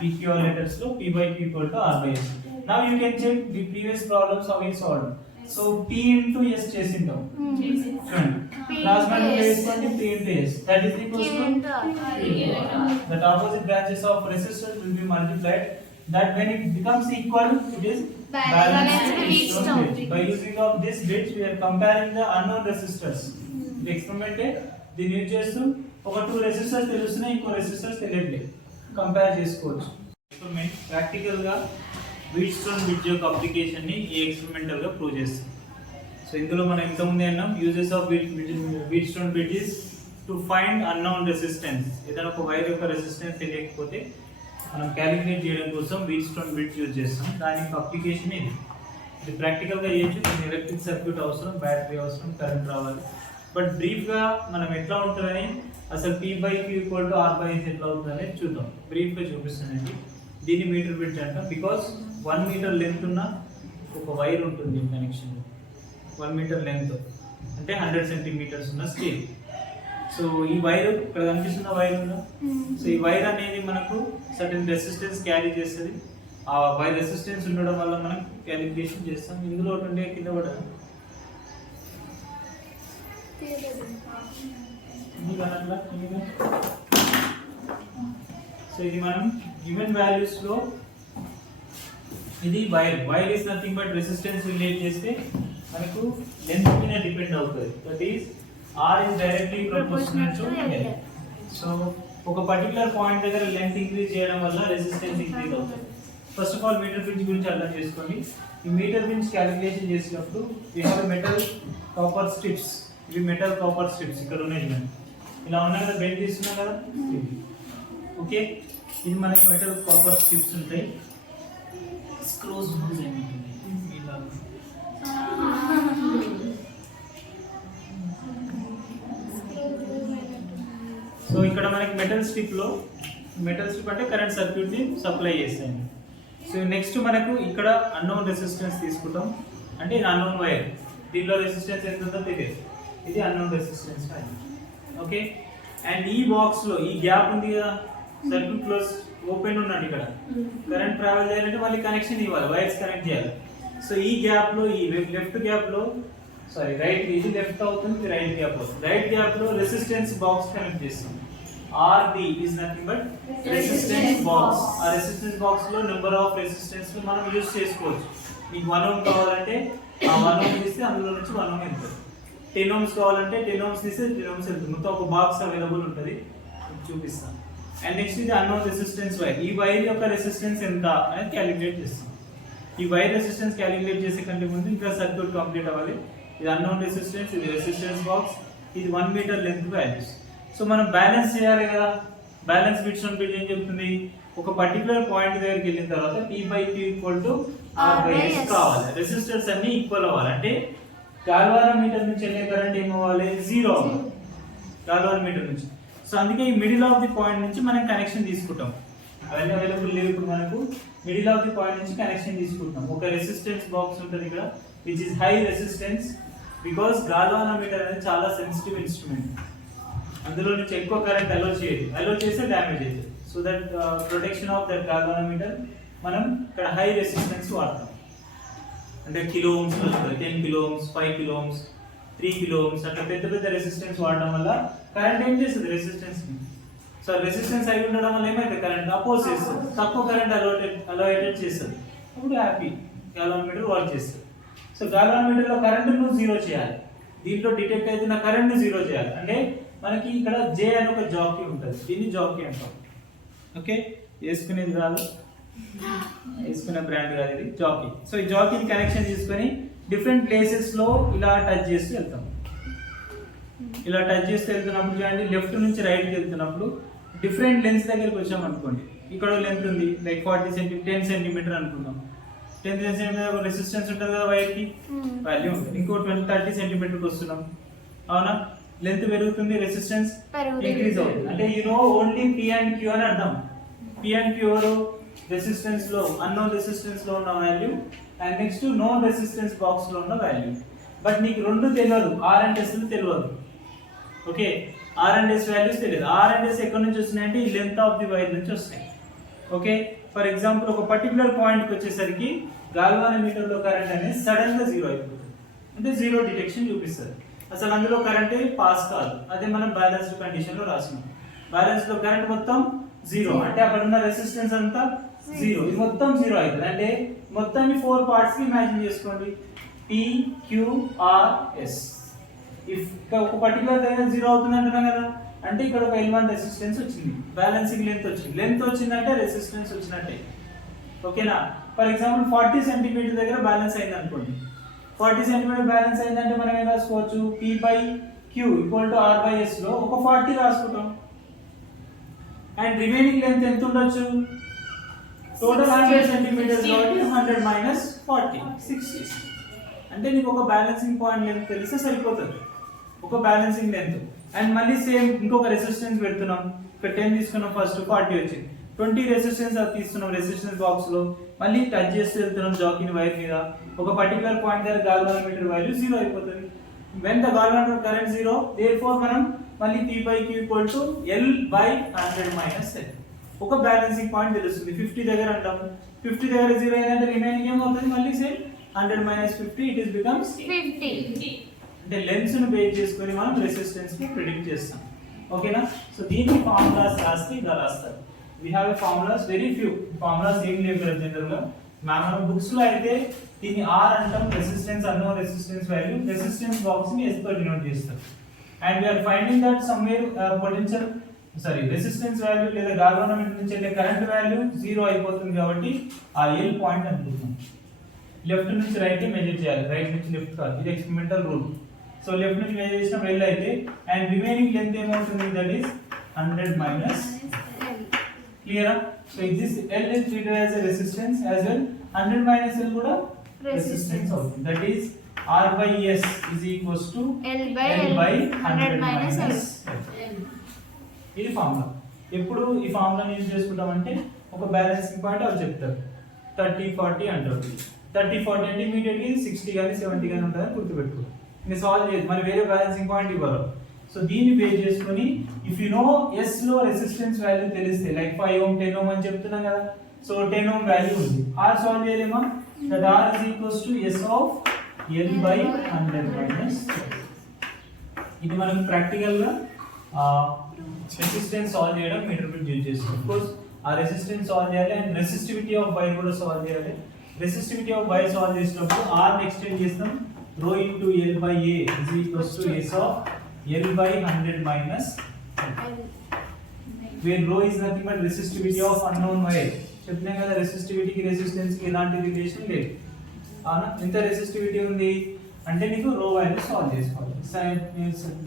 PQ letters లో P by Q equal to R by S. Now you can check the previous problems how we solved. So P into S చేసింటాం. చూడండి last one వేసుకోండి P into S that is equals to that opposite branches of resistors will be multiplied that when it becomes equal it is balanced Wheatstone bridge. By using of this bridge we are comparing the unknown resistors. The experiment దీన్ని use చేస్తూ ఒక 2 resistors తెలుస్తున్నాయి ఇంకో resistors తెలియట్లేదు compare చేసుకోవచ్చు. Experiment practical గా Wheatstone bridge యొక్క application ని ఈ ఎక్స్పెరిమెంటల్ గా ప్రూవ్ చేస్తాం. సో ఇందులో మనం ఇంతకుముందు అన్నాం uses of Wheatstone bridges to find unknown resistance. ఏదైనా ఒక వైర్ యొక్క రెసిస్టెన్స్ తెలియకపోతే మనం క్యాలిక్యులేట్ చేయడం కోసం వీట్స్టోన్ బ్రిడ్జ్ యూజ్ చేస్తాం. దాని యొక్క అప్లికేషన్ ఇది ప్రాక్టికల్ గా చేయొచ్చు. కొన్ని ఎలక్ట్రిక్ సర్క్యూట్ అవసరం, బ్యాటరీ అవసరం, కరెంట్ రావాలి. బట్ బ్రీఫ్ గా మనం ఎట్లా ఉంటుందని అసలు P by Q equal to R by S ఎట్లా అవుతుందని చూద్దాం. బ్రీఫ్ గా చూపిస్తానండి. దీన్ని మీటర్ బ్రిడ్జ్ అంటాం బికాస్ 1 మీటర్ లెంత్ ఉన్న ఒక వైర్ ఉంటుంది కనెక్షన్. 1 మీటర్ లెంత్ అంటే 100 సెంటీమీటర్స్ ఉన్న స్టీల్. సో ఈ వైర్ ఇక్కడ కనిపిస్తున్న వైర్ ఉందా, సో ఈ వైర్ అనేది మనకు సర్టెన్ రెసిస్టెన్స్ క్యారీ చేస్తుంది. ఆ వైర్ రెసిస్టెన్స్ ఉండడం వల్ల మనం క్యాలిక్యులేషన్ చేస్తాం. ఇందులో ఉండే కింద కూడా సో ఇది మనం గివెన్ వాల్యూస్ లో ఇది wire is nothing but resistance relate చేస్తే మనకు లెంత్ మీద డిపెండ్ అవుతుంది. That is R is directly proportional to L. So ఒక పర్టికులర్ పాయింట్ దగ్గర లెంత్ ఇంక్రీజ్ చేయడం వల్ల రెసిస్టెన్స్ ఇంక్రీజ్ అవుతుంది. First of all metre bridge గురించి అర్థం చేసుకోండి. ఈ మీటర్ బ్రిడ్జ్ క్యాలిక్యులేషన్ చేసినప్పుడు we have metal copper strips. ఇవి మెటల్ కాపర్ స్ట్రిప్స్ ఇక్కడ ఉన్నాయి చూడండి. ఇలా ఉన్నాయి కదా, బెండ్ తీస్తున్నాం కదా, ఓకే. ఇది మనకి మెటల్ కాపర్ స్ట్రిప్స్ ఉంటాయి. స్క్రూస్ ఇలా సో ఇక్కడ మనకి మెటల్ స్ట్రిప్ అంటే కరెంట్ సర్క్యూట్ ని సప్లై చేస్తాయి. సో నెక్స్ట్ మనకు ఇక్కడ అన్నోన్ రెసిస్టెన్స్ తీసుకుంటాం, అంటే ఇది అన్నోన్ వైర్. దీనిలో రెసిస్టెన్స్ ఎంత ఉందో తెలియదు, ఇది unknown resistance wire, okay. And ఈ బాక్స్ లో ఈ గ్యాప్ ఉంది కదా, సర్క్యూట్ క్లోజ్ ఓపెన్ ఉన్నాడు. ఇక్కడ కరెంట్ ట్రావెల్ చేయాలంటే మళ్ళీ కనెక్షన్ ఇవ్వాలి, వైర్స్ కనెక్ట్ చేయాలి. సో ఈ గ్యాప్ లో, ఈ లెఫ్ట్ గ్యాప్ లో, సారీ రైట్, ఇది లెఫ్ట్ అవుతుంది, రైట్ గ్యాప్ అవుతుంది. రైట్ గ్యాప్ లో రెసిస్టెన్స్ బాక్స్ కనెక్ట్ చేస్తాం. RB is nothing but resistance box. ఆ రెసిస్టెన్స్ బాక్స్ లో నెంబర్ ఆఫ్ రెసిస్టెన్స్ మనం యూజ్ చేసుకోవచ్చు. మీకు 1 ohm కావాలంటే ఆ 1 ohm తీస్తే అందులో నుంచి 1 ohm వెళ్తుంది. 10 ohms కావాలంటే 10 ohms తీస్తే 10 ohms వెళ్తుంది. మొత్తం ఒక బాక్స్ అవైలబుల్ ఉంటుంది, చూపిస్తాను. అండ్ నెక్స్ట్ ఇది అన్నోన్ రెసిస్టెన్స్ వైర్. ఈ వైర్ యొక్క రెసిస్టెన్స్ ఎంత అనేది క్యాలిక్యులేట్ చేస్తాం. ఈ వైర్ రెసిస్టెన్స్ క్యాలిక్యులేట్ చేసే కంటే ముందు ఇంకా సర్క్యూట్ కంప్లీట్ అవ్వాలి. ఇది అన్నోన్ రెసిస్టెన్స్, ఇది రెసిస్టెన్స్ బాక్స్, ఇది 1 మీటర్ లెంత్ వాల్యూస్. సో మనం బ్యాలెన్స్ చేయాలి కదా. బ్యాలెన్స్ వీట్స్టోన్ బ్రిడ్జ్ ఏం చెప్తుంది, ఒక పర్టికులర్ పాయింట్ దగ్గరికి వెళ్ళిన తర్వాత P by Q equal to R by S కావాలి. రెసిస్టర్స్ అన్ని ఈక్వల్ అవ్వాలి. అంటే గాల్వానోమీటర్ నుంచి వెళ్ళే కరెంట్ ఏమవ్వాలి, 0 అవ్వాలి గాల్వానోమీటర్ నుంచి. సో అందుకే ఈ మిడిల్ ఆఫ్ ది పాయింట్ నుంచి మనం కనెక్షన్ తీసుకుంటాం. అవన్నీ అవైలబుల్ లేవు ఇప్పుడు మనకు. మిడిల్ ఆఫ్ ది పాయింట్ నుంచి కనెక్షన్ తీసుకుంటాం. ఒక రెసిస్టెన్స్ బాక్స్ ఉంటుంది ఇక్కడ, which is high resistance, because galvanometer అనేది చాలా సెన్సిటివ్ ఇన్స్ట్రుమెంట్. అందులో నుంచి ఎక్కువ కరెంట్ అలో చేయదు, అలో చేస్తే డ్యామేజ్ అవుతుంది. So that protection of that galvanometer మనం ఇక్కడ హై రెసిస్టెన్స్ వాడతాం. అంటే kilo Ohm's, 10 kilo Ohm's, 5 kilo Ohm's, 3 kilo Ohm's, అట్లా పెద్ద పెద్ద రెసిస్టెన్స్ వాడడం వల్ల కరెంట్ ఏం చేస్తుంది, రెసిస్టెన్స్. సో రెసిస్టెన్స్ అయి ఉండడం వల్ల ఏమైతే కరెంట్ అపోజ్ చేస్తుంది, తక్కువ కరెంట్ అలౌటెడ్ చేస్తుంది. అప్పుడు హ్యాపీ గాల్వానోమీటర్ వర్క్ చేస్తుంది. సో గాల్వానోమీటర్ లో కరెంట్ ను 0 చేయాలి, దీంట్లో డిటెక్ట్ అవుతున్న కరెంట్ ను 0 చేయాలి. అంటే మనకి ఇక్కడ J అని ఒక జాకీ ఉంటుంది, దీన్ని జాకీ అంటాం, ఓకే. వేసుకునేది కాదు, వేసుకున్న బ్రాండ్ కాదు ఇది, జాకీ. సో ఈ జాకీని కనెక్షన్ తీసుకొని డిఫరెంట్ ప్లేసెస్ లో ఇలా టచ్ చేస్తూ వెళ్తాం. ఇలా టచ్ చేస్తూ వెళ్తున్నప్పుడు చూడండి, లెఫ్ట్ నుంచి రైట్ కి వెళ్తున్నప్పుడు డిఫరెంట్ లెన్స్ దగ్గరికి వచ్చాం అనుకోండి. ఇక్కడ లెంత్ ఉంది లైక్ 10 సెంటీమీటర్ అనుకుందాం. 10 సెంటీమీటర్ రెసిస్టెన్స్ ఉంటుంది కదా వైర్ కి, వాల్యూ ఉంటుంది. ఇంకో 30 సెంటీమీటర్కి వస్తున్నాం, అవునా? లెంత్ పెరుగుతుంది, రెసిస్టెన్స్ ఇంక్రీజ్ అవుతుంది. అంటే ఓన్లీ P అండ్ Q అని అర్థం. P అండ్ Q రెసిస్టెన్స్ లో అన్నోన్ రెసిస్టెన్స్ లో ఉన్న value and next known resistance box లో ఉన్న వాల్యూ. బట్ నీకు రెండు తెలియదు, R అండ్ S తెలియదు. Okay, R and S values తెలియదు. R అండ్ S ఎక్కడి నుంచి వస్తున్నాయంటే ఈ లెంత్ ఆఫ్ ది వైర్ నుంచి వస్తాయి. ఓకే, ఫర్ ఎగ్జాంపుల్ ఒక పర్టికులర్ పాయింట్ కి వచ్చేసరికి గాల్వానోమీటర్ లో కరెంట్ అనేది సడన్ గా జీరో అయిపోతుంది, అంటే జీరో డిటెక్షన్ చూపిస్తుంది. అసలు అందులో కరెంట్ పాస్ కాదు. అదే మనం బ్యాలెన్స్డ్ కండిషన్ లో రాసినాం. బ్యాలెన్స్ లో కరెంట్ మొత్తం జీరో, అంటే అక్కడ ఉన్న రెసిస్టెన్స్ అంతా జీరో. ఇది మొత్తం జీరో అవుతుంది. అంటే మొత్తాన్ని 4 పార్ట్స్ కి ఇమాజిన్ చేసుకోండి, P Q R S. If ఒక పర్టికులర్ దగ్గర జీరో అవుతుంది అంటున్నాం కదా, అంటే ఇక్కడ ఒక L1 రెసిస్టెన్స్ వచ్చింది, బ్యాలెన్సింగ్ లెంత్ వచ్చింది. లెంత్ వచ్చిందంటే రెసిస్టెన్స్ వచ్చినట్టే. ఓకేనా? ఫర్ ఎగ్జాంపుల్ 40 సెంటీమీటర్ దగ్గర బ్యాలెన్స్ అయింది అనుకోండి. 40 సెంటీమీటర్ బ్యాలెన్స్ అయిందంటే మనం ఏం రాసుకోవచ్చు, P by Q equal to R by S లో ఒక 40 రాసుకుంటాం. అండ్ రిమైనింగ్ లెంత్ ఎంత ఉండొచ్చు, టోటల్ 100 సెంటీమీటర్స్ కాబట్టి 100 మైనస్ 40 60. అంటే నీకు ఒక బ్యాలెన్సింగ్ పాయింట్ లెంత్ తెలిస్తే సరిపోతుంది, ఒక బ్యాలెన్సింగ్ లెంత్. అండ్ మళ్ళీ సేమ్ ఇంకొక రెసిస్టెన్స్ పెడుతున్నాం. ఇక్కడ 10 తీసుకున్నాం, ఫస్ట్ 40 వచ్చింది. 20 రెసిస్టెన్స్ తీస్తున్నాం రెసిస్టెన్స్ బాక్స్ లో, మళ్ళీ టచ్ చేస్తూ వెళ్తున్నాం జాకీని వైర్ మీద. ఒక పర్టికులర్ పాయింట్ దగ్గర గాల్వానోమీటర్ వాల్యూ జీరో అయిపోతుంది. When the galvanometer current zero, therefore మనం మళ్ళీ P by Q equal to L by 100 minus L. ఒక బ్యాలెన్సింగ్ పాయింట్ తెలుస్తుంది. 50 దగ్గర అంటాము, 50 దగ్గర జీరో అయిందంటే రిమైనింగ్ ఏమవుతుంది, మళ్ళీ same 100 minus 50 it is becomes 50. అంటే లెన్స్ ను బేస్ చేసుకొని మనం రెసిస్టెన్స్ ని ప్రిడిక్ట్ చేస్తాం. ఓకేనా? సో దీనికి ఫార్ములాస్ రాస్తే ఇలా రాస్తారు. We have a formulas, very few formulas ఏం లేవు జనరల్ గా. మనం బుక్స్ లో అయితే దీన్ని R అంటాం, resistance unknown resistance value. Resistance box ని S తో డినోట్ చేస్తారు. And we are finding that somewhere potential resistance value లేదా గాల్వానోమీటర్ నుంచి వెళ్ళే కరెంట్ వాల్యూ జీరో అయిపోతుంది కాబట్టి ఆ L పాయింట్ అనుకుంటున్నాం. లెఫ్ట్ నుంచి రైట్ మెజర్ చేయాలి, రైట్ నుంచి లెఫ్ట్ కాదు, ఇది ఎక్స్పెరిమెంటల్ రూల్. సో లెఫ్ట్ నుంచి మెజర్ చేసిన L అయితే అండ్ రిమైనింగ్ లెంత్ ఏమవుతుంది, దట్ ఈస్ 100 మైనస్. క్లియరా? So this L is treated as a resistance as well. 100 minus L కూడా resistance అవుతుంది. That is R by S is equals to L by 100 minus L. ఇది formula. ఎప్పుడు ఈ ఫార్ములాని use చేసుకుంటామంటే ఒక balancing point అవి చెప్తారు, 30-40 అంటారు. 30-40 అంటే ఇమీడియట్లీ 60 కానీ 70 కానీ ఉంటుందని గుర్తుపెట్టుకో. ఇంకా సాల్వ్ చేయదు, మరి వేరే బ్యాలెన్సింగ్ పాయింట్ ఇవ్వరు. సో దీన్ని బేస్ చేసుకొని ఇఫ్ యు నో S లో రెసిస్టెన్స్ వాల్యూ తెలిస్తే లైక్ 5 ohm 10 ohm అని చెప్తున్నాం కదా, సో 10 ohm వాల్యూ ఉంది. R సాల్వ్ చేయలేమా, that R is equals to S of L by 100 minus. ఇది మనం ప్రాక్టికల్ గా రెసిస్టెన్స్ సాల్వ్ చేయడం మీటర్ బిట్ యూజ్ చేస్తాం. ఆఫ్ కోర్స్ ఆ రెసిస్టెన్స్ సాల్వ్ చేయాలి అండ్ రెసిస్టివిటీ ఆఫ్ వైర్ కూడా సాల్వ్ చేయాలి. రెసిస్టివిటీ ఆఫ్ వైర్ సాల్వ్ చేసినప్పుడు R ని ఎక్స్టెండ్ చేస్తాం, rho into L by A is equals to S of L by 100 minus L, where rho is nothing but resistivity of unknown wire. చెప్తున్నాం కదా, రెసిస్టివిటీకి resistance కి ఎలాంటి relation లేదు. అవునా? ఎంత రెసిస్టివిటీ ఉంది అంటే నీకు రో వాల్యూ సాల్వ్ చేసుకోవాలి.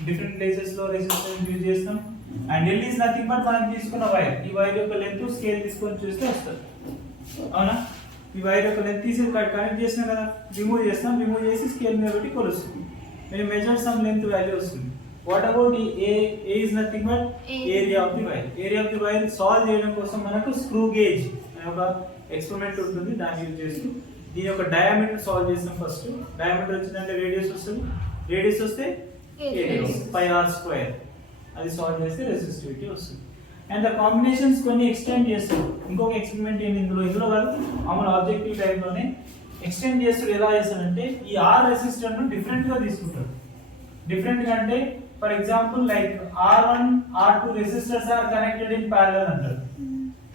డిఫరెంట్ ప్లేసెస్ లో రెసిస్టెన్స్ యూజ్ చేస్తాం. And L is nothing but మనం తీసుకున్న వైర్, ఈ వైర్ యొక్క లెంత్ స్కేల్ తీసుకొని చూస్తే వస్తుంది. అవునా? ఈ వైర్ యొక్క లెంత్ తీసి కనెక్ట్ చేసినాం కదా, రిమూవ్ చేస్తాం, రిమూవ్ చేసి స్కేల్ మీద పెట్టి కొలుస్తుంది. మేము మెజర్ సమ్ లెంత్ వాల్యూ వస్తుంది. వాట్ అబౌట్ ఈ A is nothing but area of the wire. Area of the wire solve చేయడం కోసం మనకు స్క్రూ గేజ్ అనే ఒక ఎక్స్పెరిమెంట్ ఉంటుంది, దాన్ని యూజ్ చేస్తూ దీని యొక్క డయామీటర్ సాల్వ్ చేస్తాం. ఫస్ట్ డయామీటర్ వచ్చిందంటే రేడియస్ వస్తుంది, రేడియస్ వస్తే ఏరియా వస్తుంది, 5r². అది సాల్వ్ చేస్తే రెసిస్టివిటీ వస్తుంది. అండ్ ద కాంబినేషన్స్ కొన్ని ఎక్స్టెండ్ చేస్తాం. ఇంకొక ఎక్స్పెరిమెంట్ ఏంటి ఇందులో కాదు, మామూలు ఆబ్జెక్టివ్ టైప్ లోనే ఎక్స్టెండ్ చేస్తాడు. ఎలా చేస్తాడంటే ఈ R రెసిస్టర్ ను డిఫరెంట్ గా తీసుకుంటాడు. డిఫరెంట్ గా అంటే for example like R1 R2 resistors are connected in parallel అంటారు.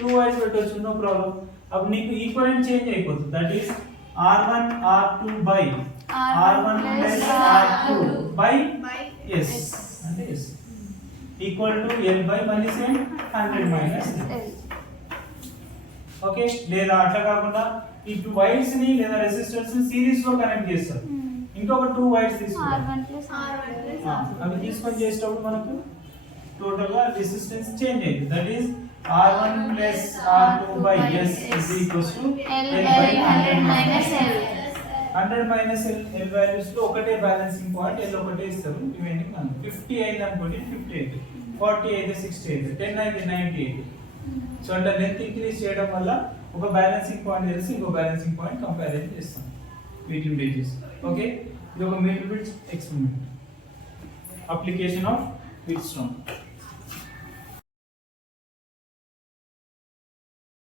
2 వైర్స్ పెట్టొచ్చు, నో ప్రాబ్లం. అప్పుడు నీకు ఈక్వలెంట్ చేంజ్ అయిపోతుంది. That is R1 R2 by R1 plus R2 by S అంటే S equal to L by మళ్ళీ same 100 minus L. Okay, లేదా అట్లా కాకుండా ఈ 2 వైర్స్ ని లేదా రెసిస్టర్స్ ని సిరీస్ లో కనెక్ట్ చేస్తారు. ఇంకొక 2 వైర్స్ తీసుకుంటాం, R1 plus R2. అవి తీసుకొని చేసేటప్పుడు మనకు టోటల్ గా రెసిస్టెన్స్ చేంజ్ అయ్యింది. That is R1 plus R2 by S is equals to L by 100 minus L. 100 minus L values లో ఒకటే బ్యాలెన్సింగ్ పాయింట్, L ఒకటే ఇస్తారు. రిమైనింగ్ 50 అయింది అనుకోండి 50 అయితే, 40 అయితే 60 అయితే, 10 అయితే 90 అయితే. సో అంటే లెంత్ ఇంక్రీజ్ చేయడం వల్ల ఒక బ్యాలెన్సింగ్ పాయింట్ తెలిసి ఇంకో బ్యాలెన్సింగ్ పాయింట్ కంపారిజన్ చేస్తాం వీటి బేసిస్. ఓకే, ఇది ఒక metre bits experiment, application of Wheatstone.